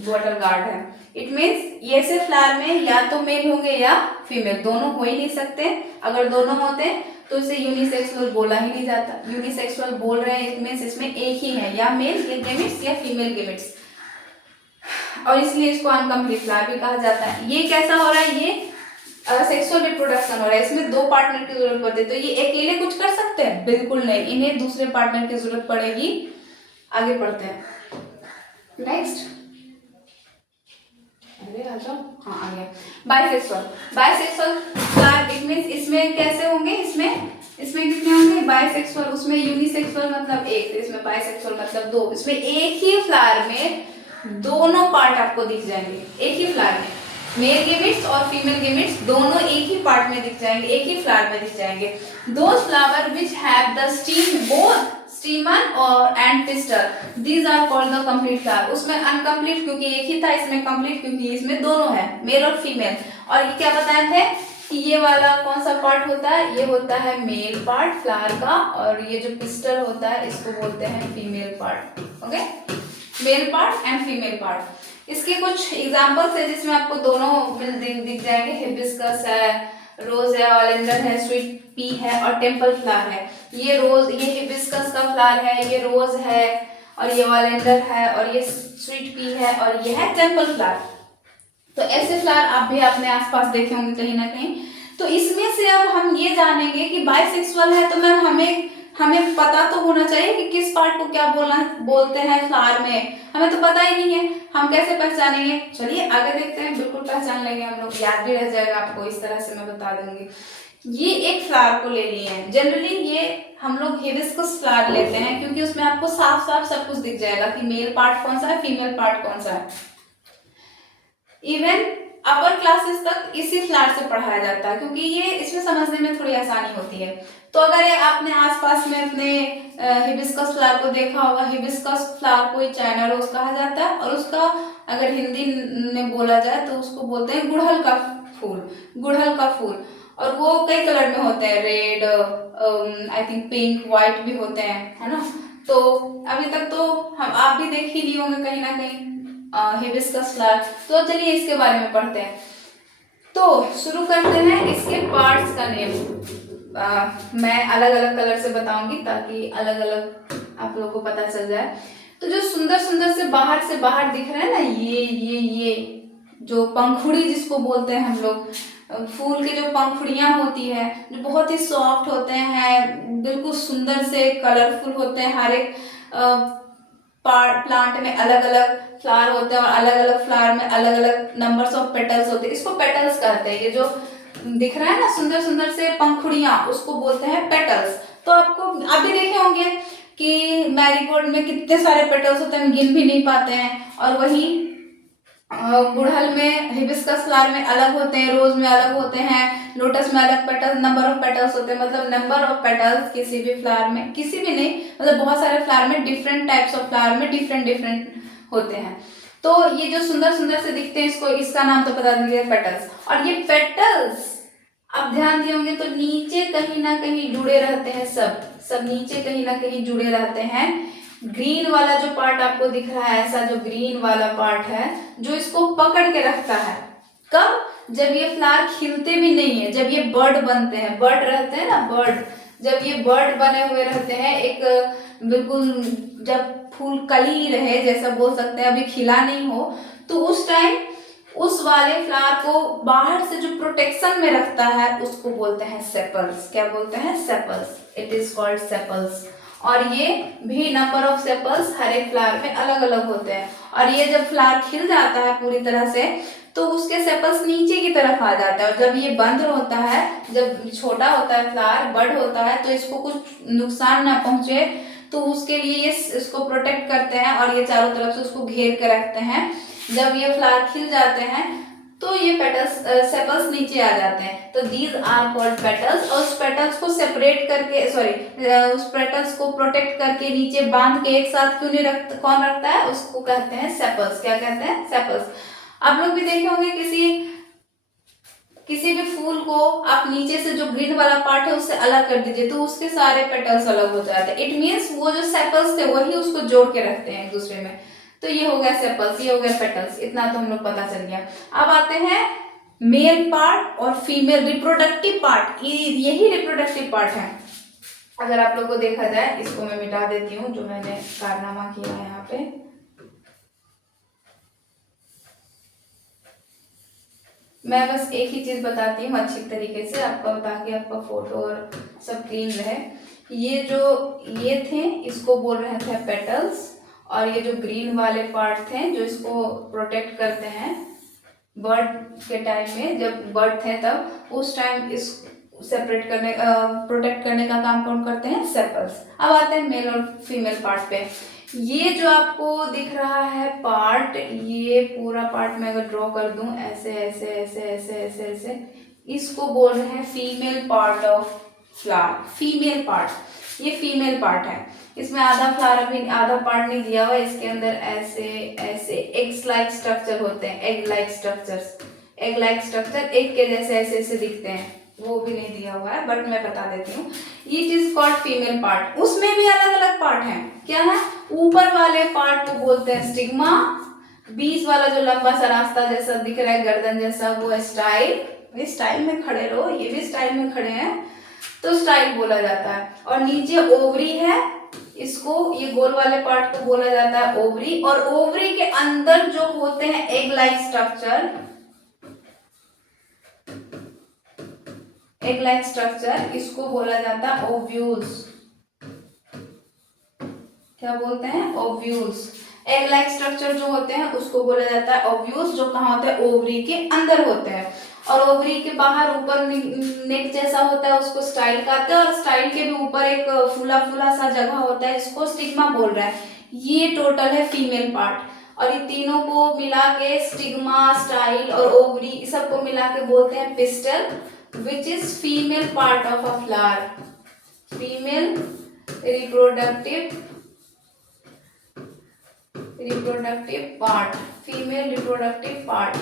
बॉटल गार्ड है। इट मीन्स ये से फ्लावर में या तो मेल होंगे या फीमेल, दोनों हो ही नहीं सकते। अगर दोनों होते तो इसे यूनिसेक्सुअल बोला ही नहीं जाता। यूनिसेक्सुअल बोल रहे हैं, इट मीन्स इसमें एक ही है, या मेल गेमेट्स या फीमेल गेमेट्स, और इसलिए इसको अनकम्प्लीट फ्लावर भी कहा जाता है। ये कैसा हो रहा है, ये सेक्सुअल रिप्रोडक्शन हो रहा है, इसमें दो पार्टनर की जरूरत पड़ती है। तो ये अकेले कुछ कर सकते हैं? बिल्कुल नहीं, इन्हें दूसरे पार्टनर की जरूरत पड़ेगी। आगे बढ़ते हैं, नेक्स्ट। अरे आ जाओ, हाँ आ गया। बाइसेक्सुअल फ्लावर, इट मींस इसमें कैसे होंगे, इसमें कितने होंगे बाइसेक्सुअल, उसमें यूनिसेक्सुअल मतलब एक, तो इसमें बाइसेक्सुअल मतलब दो। इसमें एक ही फ्लावर में दोनों पार्ट आपको दिख जाएंगे, एक ही फ्लावर में मेल गेमेट्स और फीमेल गेमेट्स दोनों एक ही पार्ट में दिख जाएंगे, एक ही फ्लावर में दिख जाएंगे। Those flower which have the stem both stamen और and pistil, these are called the complete flower. उसमें अनकम्प्लीट क्योंकि एक ही था, इसमें कंप्लीट क्योंकि इसमें दोनों है, मेल और फीमेल। और ये क्या बताए थे कि ये वाला कौन सा पार्ट होता है, ये होता है मेल पार्ट फ्लावर का, और ये जो पिस्टल होता है इसको बोलते हैं female part. Okay, male part and female part. इसके कुछ एग्जांपल्स है जिसमें आपको दोनों दिख जाएंगे। हिबिस्कस है, रोज है, ओलेंडर है, स्वीट पी है और टेम्पल फ्लावर है। ये रोज, ये हिबिस्कस का फ्लावर है, ये रोज है, और ये ओलेंडर है, और ये स्वीट पी है, और ये है टेम्पल फ्लावर। तो ऐसे फ्लावर आप भी अपने आसपास देखे होंगे कहीं ना कहीं। तो इसमें से अब हम ये जानेंगे कि बाइसेक्सुअल है तो मैम हमें पता तो होना चाहिए कि किस पार्ट को क्या बोलते हैं फ्लावर में। हमें तो पता ही नहीं है, हम कैसे पहचानेंगे? चलिए आगे देखते हैं, बिल्कुल पहचान लेंगे हम लोग, याद भी रह जाएगा आपको, इस तरह से मैं बता दूंगी। ये एक फ्लावर को ले लिए हैं, जनरली ये हम लोग हिबिस्कस फ्लावर लेते हैं क्योंकि उसमें आपको साफ साफ सब कुछ दिख जाएगा कि मेल पार्ट कौन सा है, फीमेल पार्ट कौन सा है। इवन अपर क्लासेस तक इसी फ्लावर से पढ़ाया जाता है क्योंकि ये इसमें समझने में थोड़ी आसानी होती है। तो अगर आपने आसपास में अपने हिबिस्कस फ्लावर को देखा होगा, हिबिस्कस फ्लावर को चाइना रोज कहा जाता है, और उसका अगर हिंदी में बोला जाए तो उसको बोलते हैं गुड़हल का फूल। और वो कई कलर में होते हैं, red, I think pink, white भी होते हैं, है ना। तो अभी तक तो आप भी देख ही लिए होंगे कहीं ना कहीं हिबिस्कस फ्लावर। तो चलिए इसके बारे में पढ़ते हैं। तो शुरू करते हैं इसके पार्ट्स का नेम। मैं अलग अलग कलर से बताऊंगी ताकि अलग अलग आप लोगों को पता चल जाए। तो जो सुंदर सुंदर से बाहर दिख रहे हैं ना, ये जो पंखुड़ी जिसको बोलते हैं हम लोग, फूल की जो पंखुड़ियां होती है जो बहुत ही सॉफ्ट होते हैं, बिल्कुल सुंदर से कलरफुल होते हैं। हर एक प्लांट में अलग अलग फ्लावर होते हैं और अलग अलग फ्लावर में अलग अलग नंबर्स ऑफ पेटल्स होते हैं, इसको पेटल्स कहते हैं। ये जो दिख रहा है ना सुंदर सुंदर से पंखुड़ियां, उसको बोलते हैं पेटल्स। तो आपको आप भी देखे होंगे कि मैरीगोल्ड में कितने सारे पेटल्स होते हैं, हम गिन भी नहीं पाते हैं। और वहीं गुड़हल में, हिबिस्कस फ्लावर में अलग होते हैं, रोज में अलग होते हैं, लोटस में अलग पेटल, नंबर ऑफ पेटल्स होते हैं। मतलब नंबर ऑफ पेटल्स किसी भी फ्लावर में, किसी भी नहीं, मतलब बहुत सारे फ्लावर में, डिफरेंट टाइप्स ऑफ फ्लावर में डिफरेंट डिफरेंट होते हैं। तो ये जो सुंदर सुंदर से दिखते हैं, इसको, इसका नाम तो बता दीजिए, पेटल्स। और ये पेटल्स आप ध्यान दिए होंगे तो नीचे कहीं ना कहीं जुड़े रहते हैं, सब सब नीचे कहीं ना कहीं जुड़े रहते हैं। ग्रीन वाला जो पार्ट आपको दिख रहा है, ऐसा जो ग्रीन वाला पार्ट है, जो इसको पकड़ के रखता है, कब? जब ये फ्लावर खिलते भी नहीं है, जब ये बर्ड बनते हैं, बर्ड रहते हैं ना, बर्ड, जब ये बर्ड बने हुए रहते हैं, एक बिल्कुल, जब फूल कली ही रहे जैसा बोल सकते हैं, अभी खिला नहीं हो, तो उस टाइम उस वाले फ्लावर को बाहर से जो प्रोटेक्शन में रखता है, उसको बोलते हैं सेपल्स। क्या बोलते हैं? Sepals. It is called sepals. और ये भी नंबर ऑफ सेपल्स हर एक फ्लावर में अलग अलग होते हैं। और ये जब फ्लावर खिल जाता है पूरी तरह से, तो उसके सेपल्स नीचे की तरफ आ जाता है। और जब ये बंद होता है, जब छोटा होता है फ्लावर, बड़ होता है, तो इसको कुछ नुकसान ना पहुंचे, तो उसके लिए ये इसको प्रोटेक्ट करते हैं और ये चारों तरफ से उसको घेर के रखते हैं। जब ये फ्लावर खिल जाते हैं, तो ये पेटल्स, सेपल्स नीचे आ जाते हैं। तो दीज आर कॉल्ड पेटल्स। और उस पेटल्स को सेपरेट करके, सॉरी, उस पेटल्स को प्रोटेक्ट करके नीचे बांध के एक साथ क्यों नहीं रखता, कौन रखता है? उसको कहते हैं सेपल्स। क्या कहते हैं? सेपल्स। आप लोग भी देखे होंगे, किसी भी फूल को आप नीचे से जो ग्रीन वाला पार्ट है उससे अलग कर दीजिए, तो उसके सारे पेटल्स अलग हो जाते हैं। इट मीन्स वो जो सेपल्स थे वही उसको जोड़ के रखते हैं एक दूसरे में। तो ये हो गया सेपल्स, ये हो गया पेटल्स। इतना तो हम लोग पता चल गया। अब आते हैं मेल पार्ट और फीमेल रिप्रोडक्टिव पार्ट। यही रिप्रोडक्टिव पार्ट है। अगर आप लोग को देखा जाए, इसको मैं मिटा देती हूँ जो मैंने कारनामा किया है यहाँ पे। मैं बस एक ही चीज बताती हूँ अच्छी तरीके से आपका, ताकि आपका फोटो और सब क्लीन रहे। ये जो ये थे, इसको बोल रहे थे पेटल्स। और ये जो ग्रीन वाले पार्ट थे जो इसको प्रोटेक्ट करते हैं, बर्ड के टाइम में, जब बर्ड थे तब, उस टाइम इस सेपरेट करने, प्रोटेक्ट करने का काम कौन करते हैं? सेपल्स। अब आते हैं मेल और फीमेल पार्ट पे। ये जो आपको दिख रहा है पार्ट, ये पूरा पार्ट मैं अगर ड्रॉ कर दूं ऐसे ऐसे ऐसे ऐसे ऐसे ऐसे, इसको बोल रहे हैं female part of flower. Female part, ये फीमेल पार्ट है। इसमें आधा फ्लावर, अभी आधा पार्ट नहीं दिया हुआ। इसके अंदर ऐसे ऐसे एग्स लाइक स्ट्रक्चर होते हैं, egg like structures, egg like structure, egg के जैसे ऐसे ऐसे दिखते हैं। वो भी नहीं दिया हुआ है, बट मैं बता देती हूँ। ये चीज कॉल्ड फीमेल पार्ट। उसमें भी अलग अलग पार्ट है। क्या है? ऊपर वाले पार्ट को बोलते हैं स्टिग्मा, बीच वाला जो लंबा सा रास्ता जैसा दिख रहा है, गर्दन जैसा, वो है स्टाइल। स्टाइल में खड़े रहो, ये भी स्टाइल में खड़े हैं, तो स्टाइल बोला जाता है। और नीचे ओवरी है, इसको, ये गोल वाले पार्ट को बोला जाता है ओवरी। और ओवरी के अंदर जो होते हैं egg like structure, egg like structure, इसको बोला जाता है ओव्यूल्स। क्या बोलते हैं? ओव्यूल्स। एग लाइक स्ट्रक्चर जो होते हैं उसको बोला जाता है ओव्यूल्स, जो कहाँ होते हैं? ओवरी के अंदर होते हैं। और ओवरी के बाहर ऊपर नेक जैसा होता है, उसको स्टाइल कहते हैं। और स्टाइल के भी ऊपर एक फूला फूला सा जगह होता है, इसको स्टिग्मा बोल रहा है। ये टोटल है फीमेल पार्ट। और ये तीनों को मिला के, स्टिग्मा, स्टाइल और ओवरी, सबको मिला के बोलते हैं pistol, which is female part of a flower. Female reproductive part, female reproductive part.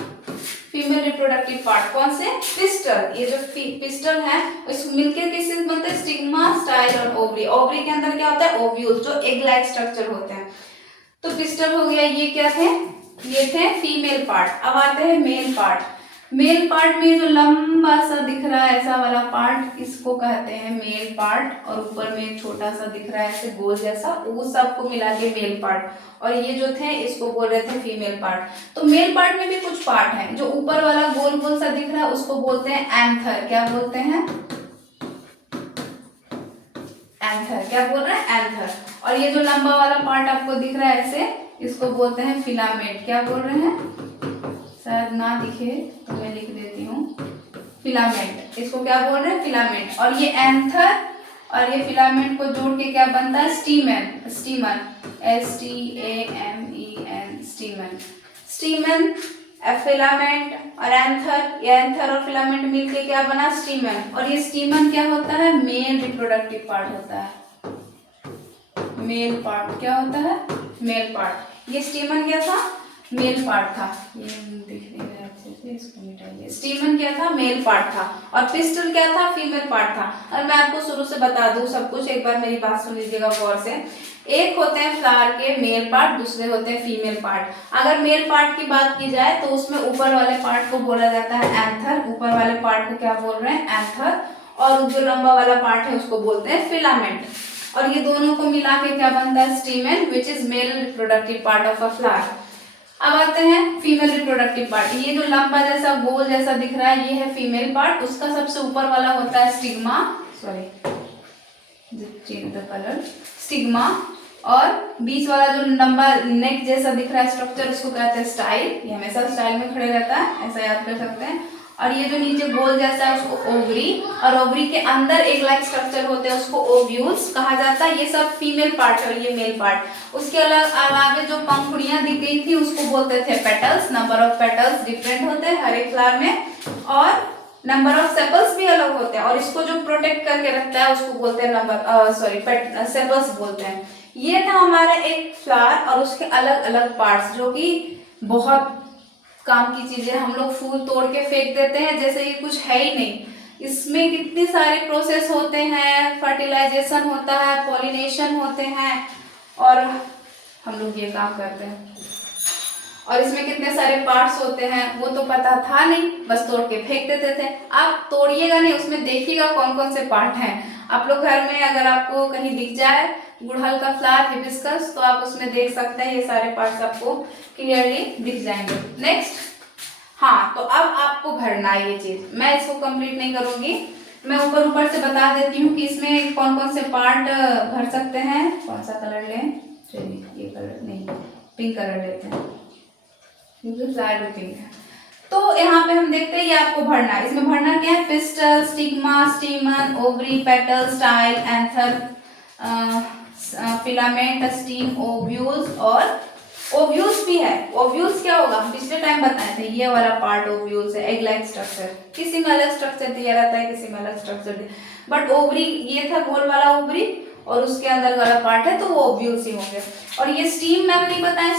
Female reproductive part कौन से? पिस्टल। ये जो पिस्टल है, इस मिलकर किससे बनते हैं? स्टिग्मा, स्टाइल और ओवरी। ओवरी के अंदर क्या होता है? ओव्यूल, जो एग लाइक स्ट्रक्चर होते हैं। तो पिस्टल हो गया। ये क्या थे? ये थे फीमेल पार्ट। अब आते हैं मेल पार्ट। मेल पार्ट में जो लंबा सा दिख रहा है ऐसा वाला पार्ट, इसको कहते हैं मेल पार्ट। और ऊपर में एक छोटा सा दिख रहा है ऐसे गोल जैसा, वो सबको मिला के मेल पार्ट। और ये जो थे इसको बोल रहे थे फीमेल पार्ट। तो मेल पार्ट में भी कुछ पार्ट है। जो ऊपर वाला गोल गोल सा दिख रहा है उसको बोलते हैं एंथर। क्या बोलते हैं? एंथर। क्या बोल रहे हैं? एंथर। और ये जो लंबा वाला पार्ट आपको दिख रहा है ऐसे, इसको बोलते हैं फिलामेंट। क्या बोल रहे हैं? शायद ना दिखे तो मैं लिख देती हूँ, फिलामेंट। इसको क्या बोल रहे हैं? फिलामेंट। और ये एंथर और ये फिलामेंट को जोड़ के क्या बनता है? स्टीमन। स्टीमन, STAMEN, स्टीमन। स्टीमन, फिलामेंट और एंथर। ये एंथर और फिलामेंट मिलके क्या बना? स्टीमन। और ये स्टीमन क्या होता है? मेल रिप्रोडक्टिव पार्ट होता है। मेल पार्ट क्या होता है? Male part. ये स्टीमन क्या था? मेल पार्ट था। ये दिख नहीं रहा अच्छे से, इसको मिटाइए। स्टीमन क्या था? मेल पार्ट था। और पिस्टल क्या था? फीमेल पार्ट था। और मैं आपको शुरू से बता दूं सब कुछ, एक बार मेरी बात सुन लीजिएगा गौर से। एक होते हैं फ्लावर के मेल पार्ट, दूसरे होते हैं फीमेल पार्ट। अगर मेल पार्ट की बात की जाए तो उसमें ऊपर वाले पार्ट को बोला जाता है एंथर। ऊपर वाले पार्ट को क्या बोल रहे हैं? एंथर। और जो लंबा वाला पार्ट है उसको बोलते हैं फिलामेंट। और ये दोनों को मिला के क्या बनता है? Stamen, which is male reproductive part of a flower. अब आते हैं फीमेल रिप्रोडक्टिव पार्ट। ये जो लंबा जैसा गोल जैसा दिख रहा है ये है फीमेल पार्ट। उसका सबसे ऊपर वाला होता है स्टिग्मा, कलर स्टिग्मा। और बीच वाला जो लंबा नेक जैसा दिख रहा है स्ट्रक्चर उसको कहते हैं स्टाइल। ये हमेशा स्टाइल में खड़े रहता है, ऐसा याद कर सकते हैं। और ये जो नीचे गोल जैसा है उसको ओवरी, और ओवरी के अंदर एक लाइक स्ट्रक्चर होते हैं उसको ओव्यूल्स कहा जाता है। ये सब फीमेल पार्ट है और ये मेल पार्ट। उसके अलावा जो पंखुड़ियां दिख गई थी उसको बोलते थे petals. Number of petals different होते हैं हर एक फ्लावर में, और नंबर ऑफ सेपल्स भी अलग होते हैं। और इसको जो प्रोटेक्ट करके रखता है उसको बोलते हैं सेपल्स बोलते हैं। ये था हमारा एक फ्लावर और उसके अलग अलग पार्ट्स, जो कि बहुत काम की चीजें। हम लोग फूल तोड़ के फेंक देते हैं जैसे ये कुछ है ही नहीं। इसमें कितने सारे प्रोसेस होते हैं, फर्टिलाइजेशन होता है, पॉलिनेशन होते हैं, और हम लोग ये काम करते हैं। और इसमें कितने सारे पार्ट्स होते हैं वो तो पता था नहीं, बस तोड़ के फेंक देते थे। आप तोड़िएगा नहीं, उसमें देखिएगा कौन कौन से पार्ट हैं। आप लोग घर में अगर आपको कहीं दिख जाए गुड़हल का फ्लावर, हिबिस्कस, तो आप उसमें देख सकते हैं, ये सारे पार्ट्स आपको क्लियरली दिख जाएंगे। नेक्स्ट, हाँ, तो अब आपको भरना है ये चीज। मैं इसको कंप्लीट नहीं करूंगी, मैं ऊपर ऊपर से बता देती हूँ कि इसमें कौन कौन से पार्ट भर सकते हैं। कौन सा कलर लें? चलिए ये कलर नहीं, पिंक कलर लेते हैं क्योंकि फ्लावर भी पिंक है। तो यहाँ पे हम देखते हैं ये आपको भरना है। इसमें भरना क्या है? Pistil, stigma, stamen, ovary, petal, style, anther, filament, stem, ovules, और ओव्यूल्स भी है। ओव्यूल्स क्या होगा? हम पिछले टाइम बताए थे, ये वाला पार्ट ओव्यूल्स है, एग लाइक स्ट्रक्चर। किसी में अलग स्ट्रक्चर दिया रहता है, किसी में अलग स्ट्रक्चर दिया, बट ओवरी ये था गोल वाला ओवरी, और उसके अंदर वाला पार्ट है तो वो ओव्यूल्स ही होंगे। और ये स्टीम मैम नहीं बताया,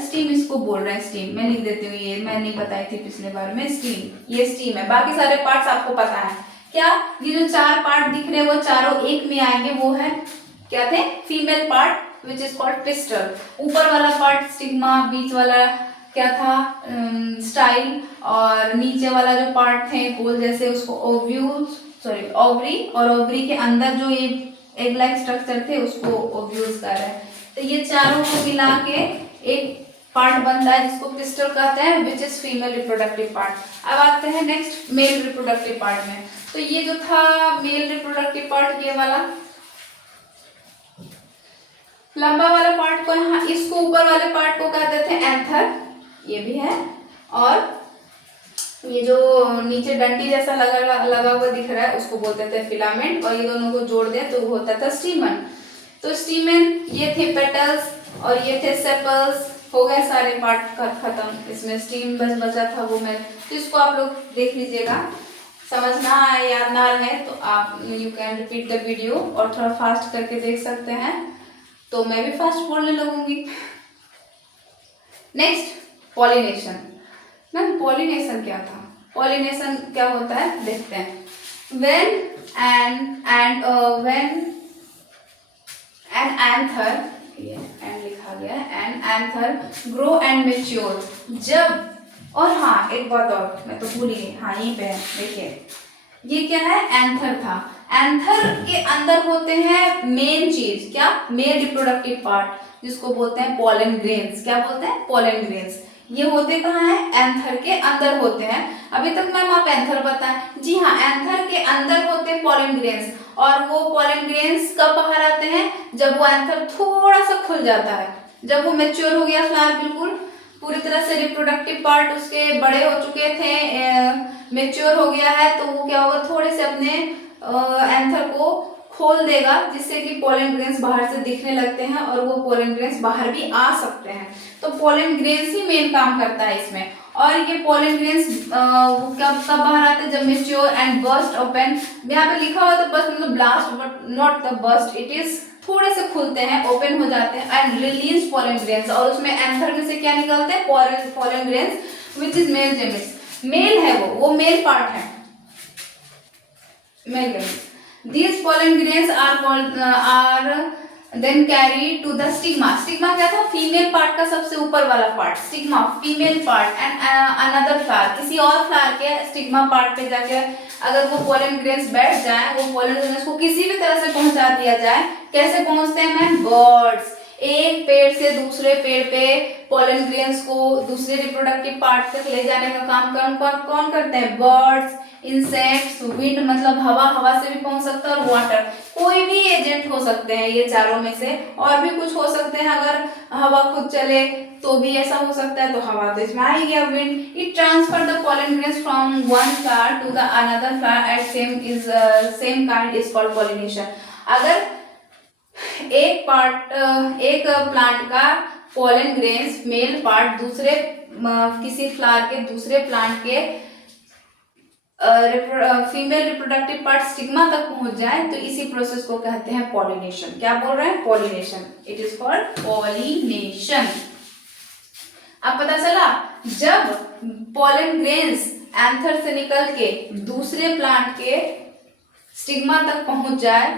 स्टीम इसको बोल रहे हैं स्टीम। मैं लिख देती हूँ, ये मैं नहीं बताई थी पिछले बार में। स्टीम, ये स्टीम है। बाकी सारे पार्ट्स आपको पता है क्या? ये जो चार पार्ट दिख रहे हैं वो चारों एक में आएंगे, वो है क्या थे? Female part which is called pistol. ऊपर वाला पार्ट स्टिग्मा, बीच वाला क्या था? स्टाइल, और नीचे वाला जो पार्ट थे गोल जैसे उसको ओवरी, और ओवरी के अंदर जो ये एग लाइक स्ट्रक्चर थे उसको ओव्यूल्स कह रहे हैं। तो ये चारों को मिला के एक पार्ट बनता है जिसको पिस्टल कहते हैं, which is female reproductive part. अब आते हैं नेक्स्ट मेल रिप्रोडक्टिव पार्ट में। तो ये जो था मेल रिप्रोडक्टिव पार्ट, ये वाला लंबा वाला पार्ट को, यहाँ इसको ऊपर वाले पार्ट को कहते थे एंथर, ये भी है। और ये जो नीचे डंडी जैसा लगा हुआ दिख रहा है उसको बोलते थे फिलामेंट, और ये दोनों को जोड़ दें तो वो होता था स्टीमन। तो स्टीमन ये थे पेटल्स, और ये थे सेपल्स। हो गए सारे पार्ट खत्म, इसमें स्टीम बस बचा था वो मैं। तो इसको आप लोग देख लीजिएगा, समझना है याद ना रहे तो आप you can repeat the video, और थोड़ा फास्ट करके देख सकते हैं, तो मैं भी फास्ट बोलने लगूंगी। Next, pollination. मैम पॉलिनेशन क्या था? पॉलिनेशन क्या होता है देखते हैं। when an anther, ये एंड लिखा गया है, an anther grow and mature, जब, और हाँ एक बात और मैं तो भूल गई, हाँ यहीं पे है देखिए, ये क्या है? एंथर था। एंथर के अंदर होते हैं मेन चीज क्या? मेल रिप्रोडक्टिव पार्ट, जिसको बोलते हैं पोलन ग्रेन्स। क्या बोलते हैं? Pollen grains. ये होते कहाँ है? एंथर के अंदर होते हैं। अभी तक मैम आप एंथर बताएं। जी हाँ, एंथर के अंदर होते हैं पोलन ग्रेन्स, और वो पोलन ग्रेन्स कब बाहर आते हैं? जब वो एंथर थोड़ा सा खुल जाता है, जब वो मैच्योर हो गया फ्लावर, बिल्कुल पूरी तरह से रिप्रोडक्टिव पार्ट उसके बड़े हो चुके थे, मैच्योर हो गया है, तो वो क्या होगा? थोड़े से अपने एंथर को खोल देगा, जिससे कि पोलन ग्रेन्स बाहर से दिखने लगते हैं और वो पोलन ग्रेन्स बाहर भी आ सकते हैं। तो पोलन ग्रेन्स ही मेन काम करता है इसमें। और ये पोलन ग्रेन्स कब कब बाहर आते हैं, जब मेच्योर एंड बर्स्ट ओपन। यहाँ पे लिखा हुआ था बर्स्ट मतलब blast, but not the burst, it is थोड़े से खुलते हैं, ओपन हो जाते हैं। एंड रिलीज पोलन ग्रेन्स, और उसमें एंथर में से क्या निकलते हैं, pollen grains which is male gametes. Male है वो मेल पार्ट है, male gametes. These pollen grains are then carried to the stigma. Stigma क्या था, फीमेल पार्ट का सबसे ऊपर वाला part, stigma female part, and another flower, किसी और फ्लावर के स्टिग्मा पार्ट पे जाके अगर वो पोलन ग्रेन्स बैठ जाए, वो पोलन ग्रेन्स को किसी भी तरह से पहुंचा दिया जाए। कैसे पहुंचते हैं मैम, बर्ड्स, एक पेड़ से दूसरे पेड़ पे पोलन ग्रेन्स को दूसरे रिप्रोडक्टिव पार्ट तक ले जाने का काम कौन करते हैं, बर्ड्स, इंसेक्ट्स, विंड मतलब हवा से भी पहुंच सकता है, और वाटर, कोई भी एजेंट हो सकते हैं ये चारों में से, और भी कुछ हो सकते हैं। अगर हवा खुद चले तो भी ऐसा हो सकता है, तो हवा तो इसमें आ ही गया, wind. It transfer the pollen grains from one flower to the another flower at same kind is called pollination. अगर एक प्लांट का पोलन ग्रेन्स मेल पार्ट दूसरे किसी फ्लावर के दूसरे प्लांट के फीमेल रिप्रोडक्टिव पार्ट स्टिग्मा तक पहुंच जाए, तो इसी प्रोसेस को कहते हैं पॉलिनेशन। क्या बोल रहे हैं, pollination, it is called pollination. अब पता चला, जब पोलन ग्रेन्स एंथर से निकल के दूसरे प्लांट के स्टिग्मा तक पहुंच जाए,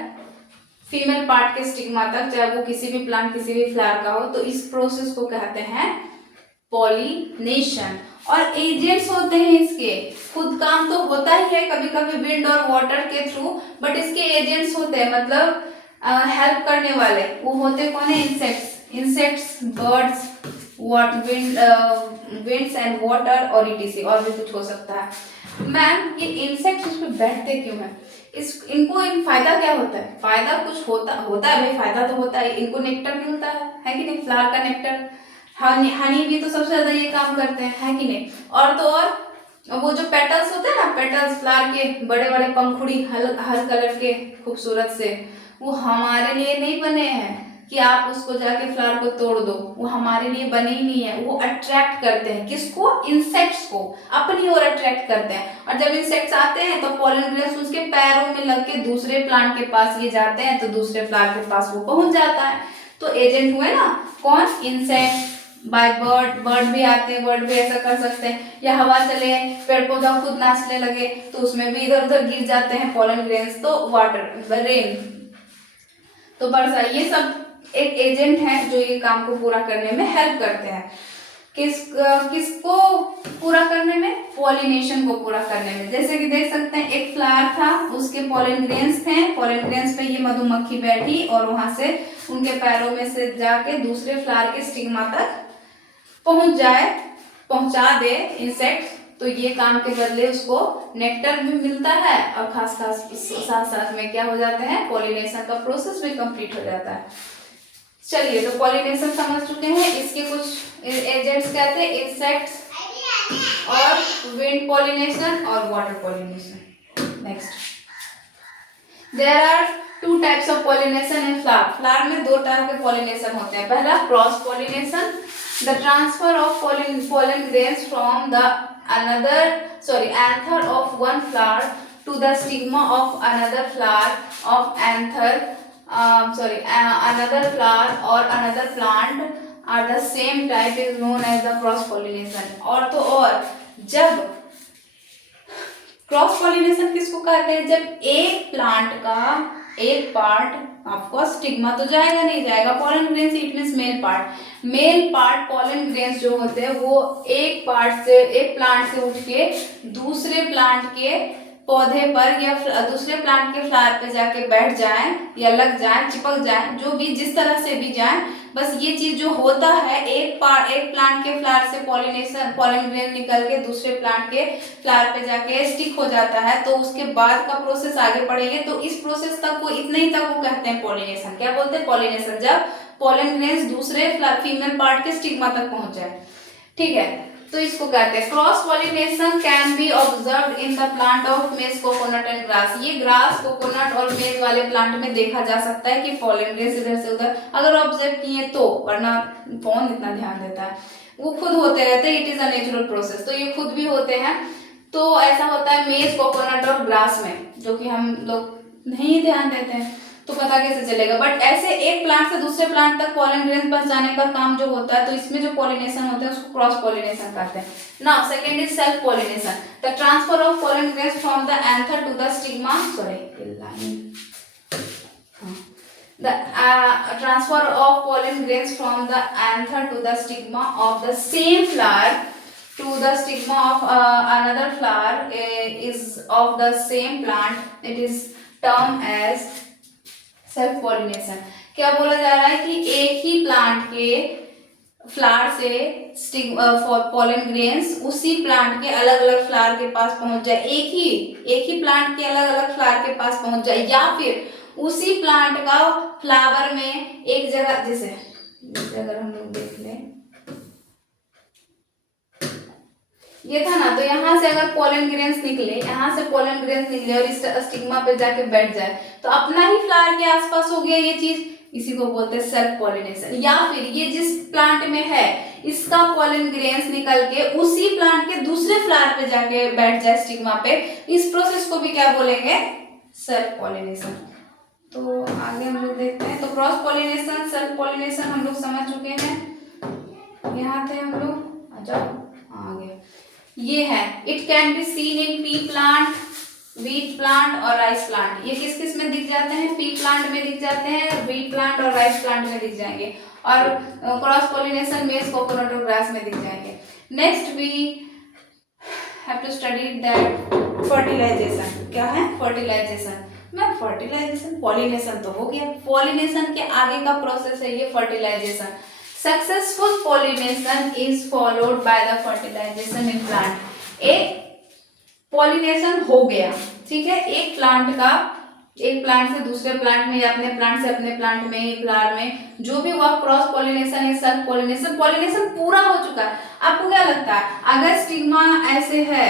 फीमेल पार्ट के स्टिग्मा तक, चाहे वो किसी भी प्लांट किसी भी फ्लावर का हो, तो इस प्रोसेस को कहते हैं पॉलिनेशन। और एजेंट्स होते हैं इसके, खुद काम तो होता ही है कभी कभी विंड और वाटर के थ्रू, बट इसके एजेंट्स होते हैं, मतलब हेल्प करने वाले, वो होते कौन है, insects, birds, winds and water, और इटीसी, और भी कुछ हो सकता है। मैम ये इंसेक्ट्स इस पे बैठते क्यों हैं, इनको फायदा क्या होता है, फायदा कुछ होता है भाई, फायदा तो होता है, इनको नेक्टर मिलता है कि नहीं, फ्लावर का नेक्टर, हनी भी तो सबसे ज्यादा ये काम करते हैं, है कि नहीं। और तो और वो जो पेटल्स होते हैं ना, पेटल्स फ्लावर के बड़े बड़े पंखुड़ी हर कलर के खूबसूरत से, वो हमारे लिए नहीं बने हैं कि आप उसको जाके फ्लावर को तोड़ दो, वो हमारे लिए बने ही नहीं है। वो अट्रैक्ट करते हैं किसको, इंसेक्ट्स को, अपनी ओर अट्रैक्ट करते हैं। और जब इंसेक्ट्स आते हैं तो पोलन ग्रेन्स उसके पैरों में लग के दूसरे प्लांट के पास ये जाते हैं, तो दूसरे फ्लावर के पास वो पहुंच जाता है। तो एजेंट हुए ना कौन, इंसेक्ट। बाय बर्ड भी आते हैं, बर्ड भी ऐसा कर सकते हैं, या हवा चले, पेड़ पौधा खुद नाचने लगे तो उसमें भी इधर उधर गिर जाते हैं पोलन ग्रेन्स, तो वाटर, रेन, तो वर्षा, ये सब एक एजेंट है जो ये काम को पूरा करने में हेल्प करते हैं। किसको पूरा करने में, पॉलिनेशन को पूरा करने में। जैसे कि देख सकते हैं एक फ्लावर था, उसके पोलन ग्रेन्स थे, पोलन ग्रेन्स पे ये मधुमक्खी बैठी और वहां से उनके पैरों में से जाके दूसरे फ्लावर के स्टिग्मा तक पहुंचा दे इंसेक्ट, तो ये काम के बदले उसको नेक्टर भी मिलता है, और साथ साथ में क्या हो जाते हैं, पॉलिनेशन का प्रोसेस भी कंप्लीट हो जाता है। चलिए, तो पॉलिनेशन समझ चुके हैं, इसके कुछ एजेंट्स कहते हैं इंसेक्ट्स, और विंड पॉलिनेशन और water pollination. Next, there are two types of pollination in flower. Flower में दो तरह के पॉलिनेशन होते हैं। पहला cross pollination, the transfer of pollen grains from the anther of one flower to the stigma of another flower of anther, another flower or another plant are the same type is known as the cross pollination। और तो और जब क्रॉस पॉलिनेशन किसको कहते हैं, जब एक प्लांट का एक पार्ट, ऑफकोर्स स्टिग्मा तो जाएगा नहीं, जाएगा pollen grains, it means male part pollen grains जो होते हैं वो एक प्लांट से उठ के दूसरे प्लांट के पौधे पर या दूसरे प्लांट के फ्लावर पे जाके बैठ जाए या लग जाए, चिपक जाए, जो भी जिस तरह से भी जाए, बस ये चीज जो होता है, एक प्लांट के फ्लावर से पोलन ग्रेन निकल के दूसरे प्लांट के फ्लावर पे जाके स्टिक हो जाता है, तो उसके बाद का प्रोसेस आगे बढ़ेंगे। तो इस प्रोसेस तक को इतने ही तक वो कहते हैं पॉलिनेशन। क्या बोलते हैं, पॉलिनेशन, जब पोलन ग्रेन्स दूसरे फीमेल पार्ट के स्टिग्मा तक पहुंच जाए। ठीक है, तो इसको कहते हैं cross pollination can be observed in the plant of मेज, कोकोनट एंड ग्रास। ये ग्रास, कोकोनट और मेज वाले प्लांट में देखा जा सकता है कि पॉलन ग्रेन्स इधर से उधर अगर ऑब्जर्व किए तो, वरना कौन इतना ध्यान देता है, वो खुद होते रहते हैं। It is a natural process, तो ये खुद भी होते हैं। तो ऐसा होता है मेज, कोकोनट और ग्रास में, जो कि हम लोग नहीं ध्यान देते हैं, तो पता कैसे चलेगा। बट ऐसे एक प्लांट से दूसरे प्लांट तक पॉलन ग्रेन पहुंचाने का काम जो होता है, तो इसमें जो पॉलिनेशन होता है उसको क्रॉस पॉलिनेशन कहते हैं। Now second is self pollination, the transfer of pollen grains from the anther to the stigma, the transfer of pollen grains from the anther to the stigma of the same flower to the stigma of another flower is of the same plant, it is termed as self pollination। क्या बोला जा रहा है कि एक ही प्लांट के फ्लावर से पॉलन ग्रेन्स उसी प्लांट के अलग अलग फ्लावर के पास पहुंच जाए, एक ही प्लांट के अलग अलग फ्लावर के पास पहुंच जाए, या फिर उसी प्लांट का फ्लावर में एक जगह, जैसे अगर हम लोग देख लें ये था ना, तो यहाँ से अगर पॉलन ग्रेन्स निकले, यहाँ से पॉलन ग्रेन्स निकले और इस स्टिग्मा पे जाके बैठ जाए, तो अपना ही फ्लावर के आसपास हो गया ये चीज, इसी को बोलते हैं सेल्फ पॉलिनेशन। या फिर ये जिस प्लांट में है इसका पॉलन ग्रेन्स निकल के उसी प्लांट के दूसरे फ्लावर पे जाके बैठ जाए स्टिग्मा पे, इस प्रोसेस को भी क्या बोलेंगे, सेल्फ पॉलिनेशन। तो आगे हम लोग देखते हैं। तो क्रॉस पॉलिनेशन, सेल्फ पॉलिनेशन हम लोग समझ चुके हैं, यहाँ थे हम लोग, आ जाओ आगे। ये है it can be seen in P plant, wheat plant और राइस प्लांट। ये किस किस में दिख जाते हैं, पी प्लांट में दिख जाते हैं, व्हीट प्लांट और राइस प्लांट में दिख जाएंगे, और क्रॉस पॉलिनेशन मेज, कोकोनट और ग्रास में दिख जाएंगे। Next we have to study that fertilisation. क्या है फर्टिलाइजेशन? मैं फर्टिलाइजेशन, पॉलिनेशन तो हो गया, पॉलिनेशन के आगे का प्रोसेस है ये fertilisation. Successful pollination is followed by the fertilisation in plant. एक पॉलिनेशन हो गया, ठीक है, एक प्लांट से दूसरे प्लांट में, या अपने प्लांट से अपने प्लांट में, एक फ्लावर में, जो भी हुआ क्रॉस पॉलिनेशन या सेल्फ पॉलिनेशन, पॉलिनेशन पूरा हो चुका है। आपको क्या लगता है, अगर स्टिग्मा ऐसे है,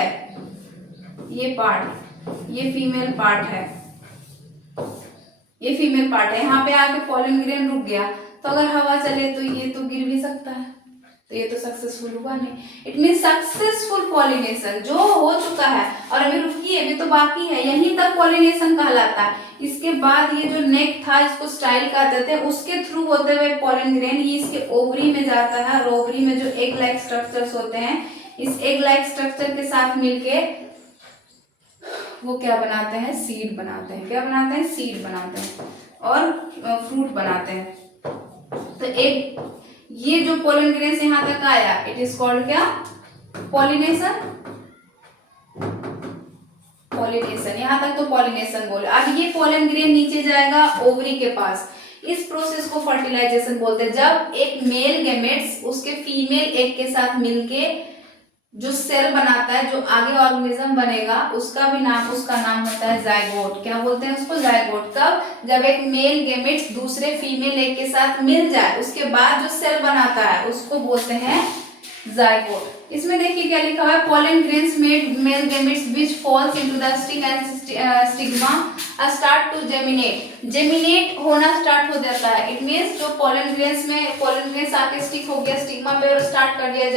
ये पार्ट, ये फीमेल पार्ट है, ये फीमेल पार्ट है, यहाँ पे आके पॉलन ग्रेन रुक गया, तो अगर हवा चले तो ये तो गिर भी सकता है, तो ये तो सक्सेसफुल हुआ नहीं। इट मीन सक्सेसफुल पॉलिनेशन जो हो चुका है, और अभी रुकी अभी तो बाकी है, यहीं तक पॉलिनेशन कहलाता है। इसके बाद ये जो नेक था, इसको स्टाइल कहते थे, उसके थ्रू होते हुए पॉलन ग्रेन ये इसके ओवरी में जाता है, और ओवरी में जो एग लाइक स्ट्रक्चर्स होते हैं, इस एग लाइक स्ट्रक्चर के साथ मिलके वो क्या बनाते हैं, सीड बनाते हैं। क्या बनाते हैं, सीड बनाते हैं और फ्रूट बनाते हैं। तो एक ये जो पोलन ग्रेन्स यहाँ तक आया, इट इज कॉल्ड क्या, पॉलिनेशन। पॉलिनेशन यहाँ तक तो पॉलिनेशन बोले। अब ये पोलन ग्रेन नीचे जाएगा ओवरी के पास, इस प्रोसेस को फर्टिलाइजेशन बोलते हैं। जब एक मेल गैमेट्स उसके फीमेल एग के साथ मिलके जो सेल बनाता है, जो आगे ऑर्गेनिज्म बनेगा, उसका नाम होता है जाइगोट। क्या बोलते हैं उसको, जाइगोट। कब, जब एक मेल गैमेट्स दूसरे फीमेल एग के साथ मिल जाए, उसके बाद जो सेल बनाता है उसको बोलते हैं जाइगोट। इसमें देखिए क्या लिखा हुआ है, pollen grains made male gametes which falls into the stick and stigma start to germinate होना स्टार्ट हो जाता है। इट मींस जो पोलन ग्रेन्स आके स्टिक हो गया स्टिग्मा पे और स्टार्ट कर दिया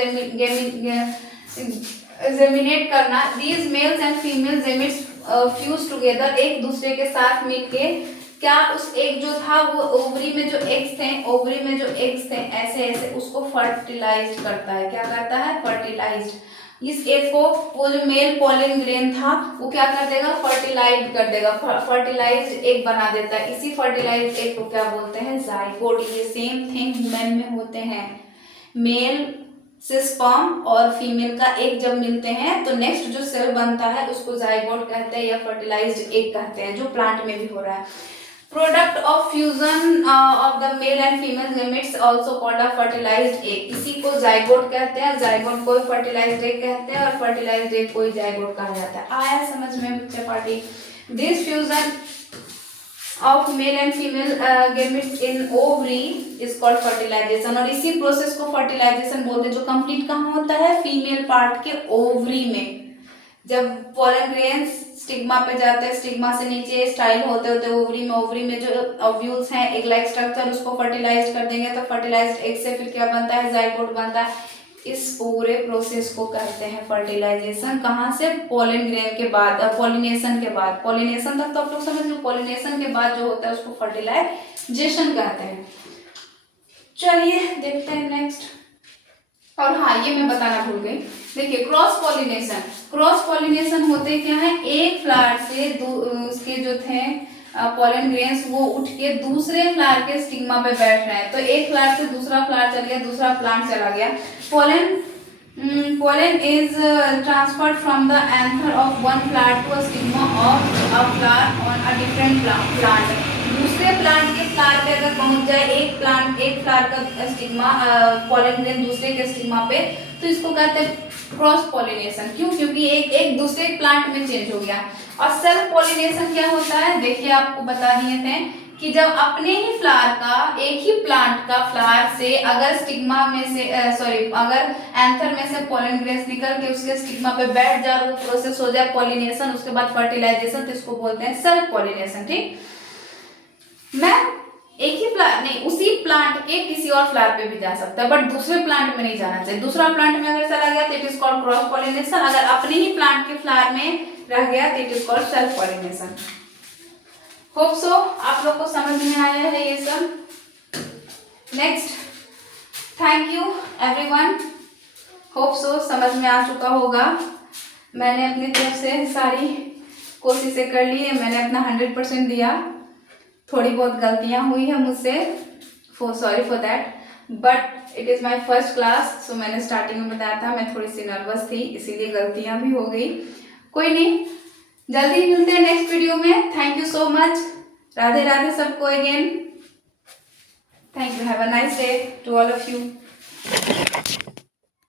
जेमिनेट करना। These mails and female gametes fuse together, एक दूसरे के साथ मिलके क्या उस एग जो था वो ओवरी में जो एग्स थे ऐसे ऐसे उसको फर्टिलाइज करता है। क्या करता है, फर्टिलाइज्ड। इस एग को वो जो मेल पोलन ग्रेन था वो क्या कर देगा, फर्टिलाइज कर देगा, फर्टिलाइज्ड एग बना देता है। इसी फर्टिलाइज्ड एग को क्या बोलते हैं, जाइगोट। ये सेम थिंग ह्यूमन में होते हैं। मेल से स्पर्म और फीमेल का एग जब मिलते हैं तो नेक्स्ट जो सेल बनता है उसको जाइगोट कहते हैं या फर्टिलाइज्ड एग कहते हैं, जो प्लांट में भी हो रहा है। Product of fusion of the male and female gametes also called a fertilised egg. इसी को जाइगोट कहते हैं। जाइगोट को फर्टिलाइज्ड एग कहते हैं और फर्टिलाइज्ड एग को जाइगोट कहा जाता है। आया समझ में बच्चे party? This fusion of male and female gametes in ovary is called fertilisation. और इसी प्रोसेस को फर्टिलाइजेशन बोलते हैं, जो कंप्लीट कहाँ होता है, फीमेल पार्ट के ओवरी में। जब पोलन ग्रेन्स स्टिग्मा पे जाते हैं, स्टिग्मा से नीचे स्टाइल होते होते ओवरी में, ओवरी में जो ओव्यूल्स हैं एग लाइक स्ट्रक्चर, उसको फर्टिलाइज कर देंगे तो फर्टिलाइज्ड एग से फिर क्या बनता है, जाइगोट बनता है। इस पूरे प्रोसेस को कहते हैं फर्टिलाइजेशन। कहाँ से, पोलन ग्रेन के बाद, पॉलिनेशन के बाद। पॉलिनेशन तक तो आप लोग समझ लो, पॉलिनेशन के बाद जो होता है उसको फर्टिलाइजेशन कहते हैं। चलिए देखते हैं नेक्स्ट। और हाँ, ये मैं बताना भूल गई, देखिए क्रॉस पॉलिनेशन। क्रॉस पॉलिनेशन होते क्या है, एक फ्लावर से उसके जो थे पोलन ग्रेन्स वो उठ के दूसरे फ्लावर के स्टिग्मा पे बैठ रहे हैं। तो एक फ्लावर से दूसरा फ्लावर चल गया, दूसरा प्लांट चला गया। Pollen is transferred from the anther of one flower to a stigma of a flower on a different plant. दूसरे प्लांट के फ्लावर पे अगर पहुंच जाए एक फ्लावर का स्टिग्मा, पोलन ग्रेन दूसरे के स्टिग्मा पे, तो इसको कहते हैं क्रॉस पॉलिनेशन। क्यों, क्योंकि एक दूसरे प्लांट में चेंज हो गया। और सेल्फ पॉलिनेशन क्या होता है, देखिए आपको बता दिए थे कि जब अपने ही फ्लावर का, एक ही प्लांट का फ्लावर से अगर स्टिग्मा में से अगर एंथर में से पोलन ग्रेन्स निकल के उसके स्टिग्मा पे बैठ जाए, वो प्रोसेस हो जाए पॉलिनेशन, उसके बाद फर्टिलाइजेशन, तो इसको बोलते हैं सेल्फ पॉलिनेशन। ठीक, मैं एक ही फ्लावर नहीं, उसी प्लांट के किसी और फ्लावर पे भी जा सकता है, बट दूसरे प्लांट में नहीं जाना चाहिए। दूसरा प्लांट में अगर चला गया तो it is called cross pollination. अगर अपने ही प्लांट के फ्लावर में रह गया तो it is called self pollination. Hope so आप लोग को समझ में आया है ये सब। Next, thank you everyone. Hope so समझ में आ चुका होगा। मैंने अपनी तरफ से सारी कोशिशें कर ली है, मैंने अपना 100% दिया। थोड़ी बहुत गलतियां हुई है मुझसे, sorry for that, but it is my first class. So मैंने स्टार्टिंग में बताया था मैं थोड़ी सी नर्वस थी, इसीलिए गलतियां भी हो गई। कोई नहीं, जल्दी मिलते हैं नेक्स्ट वीडियो में। Thank you so much. Radhe Radhe सबको again. Thank you. Have a nice day to all of you.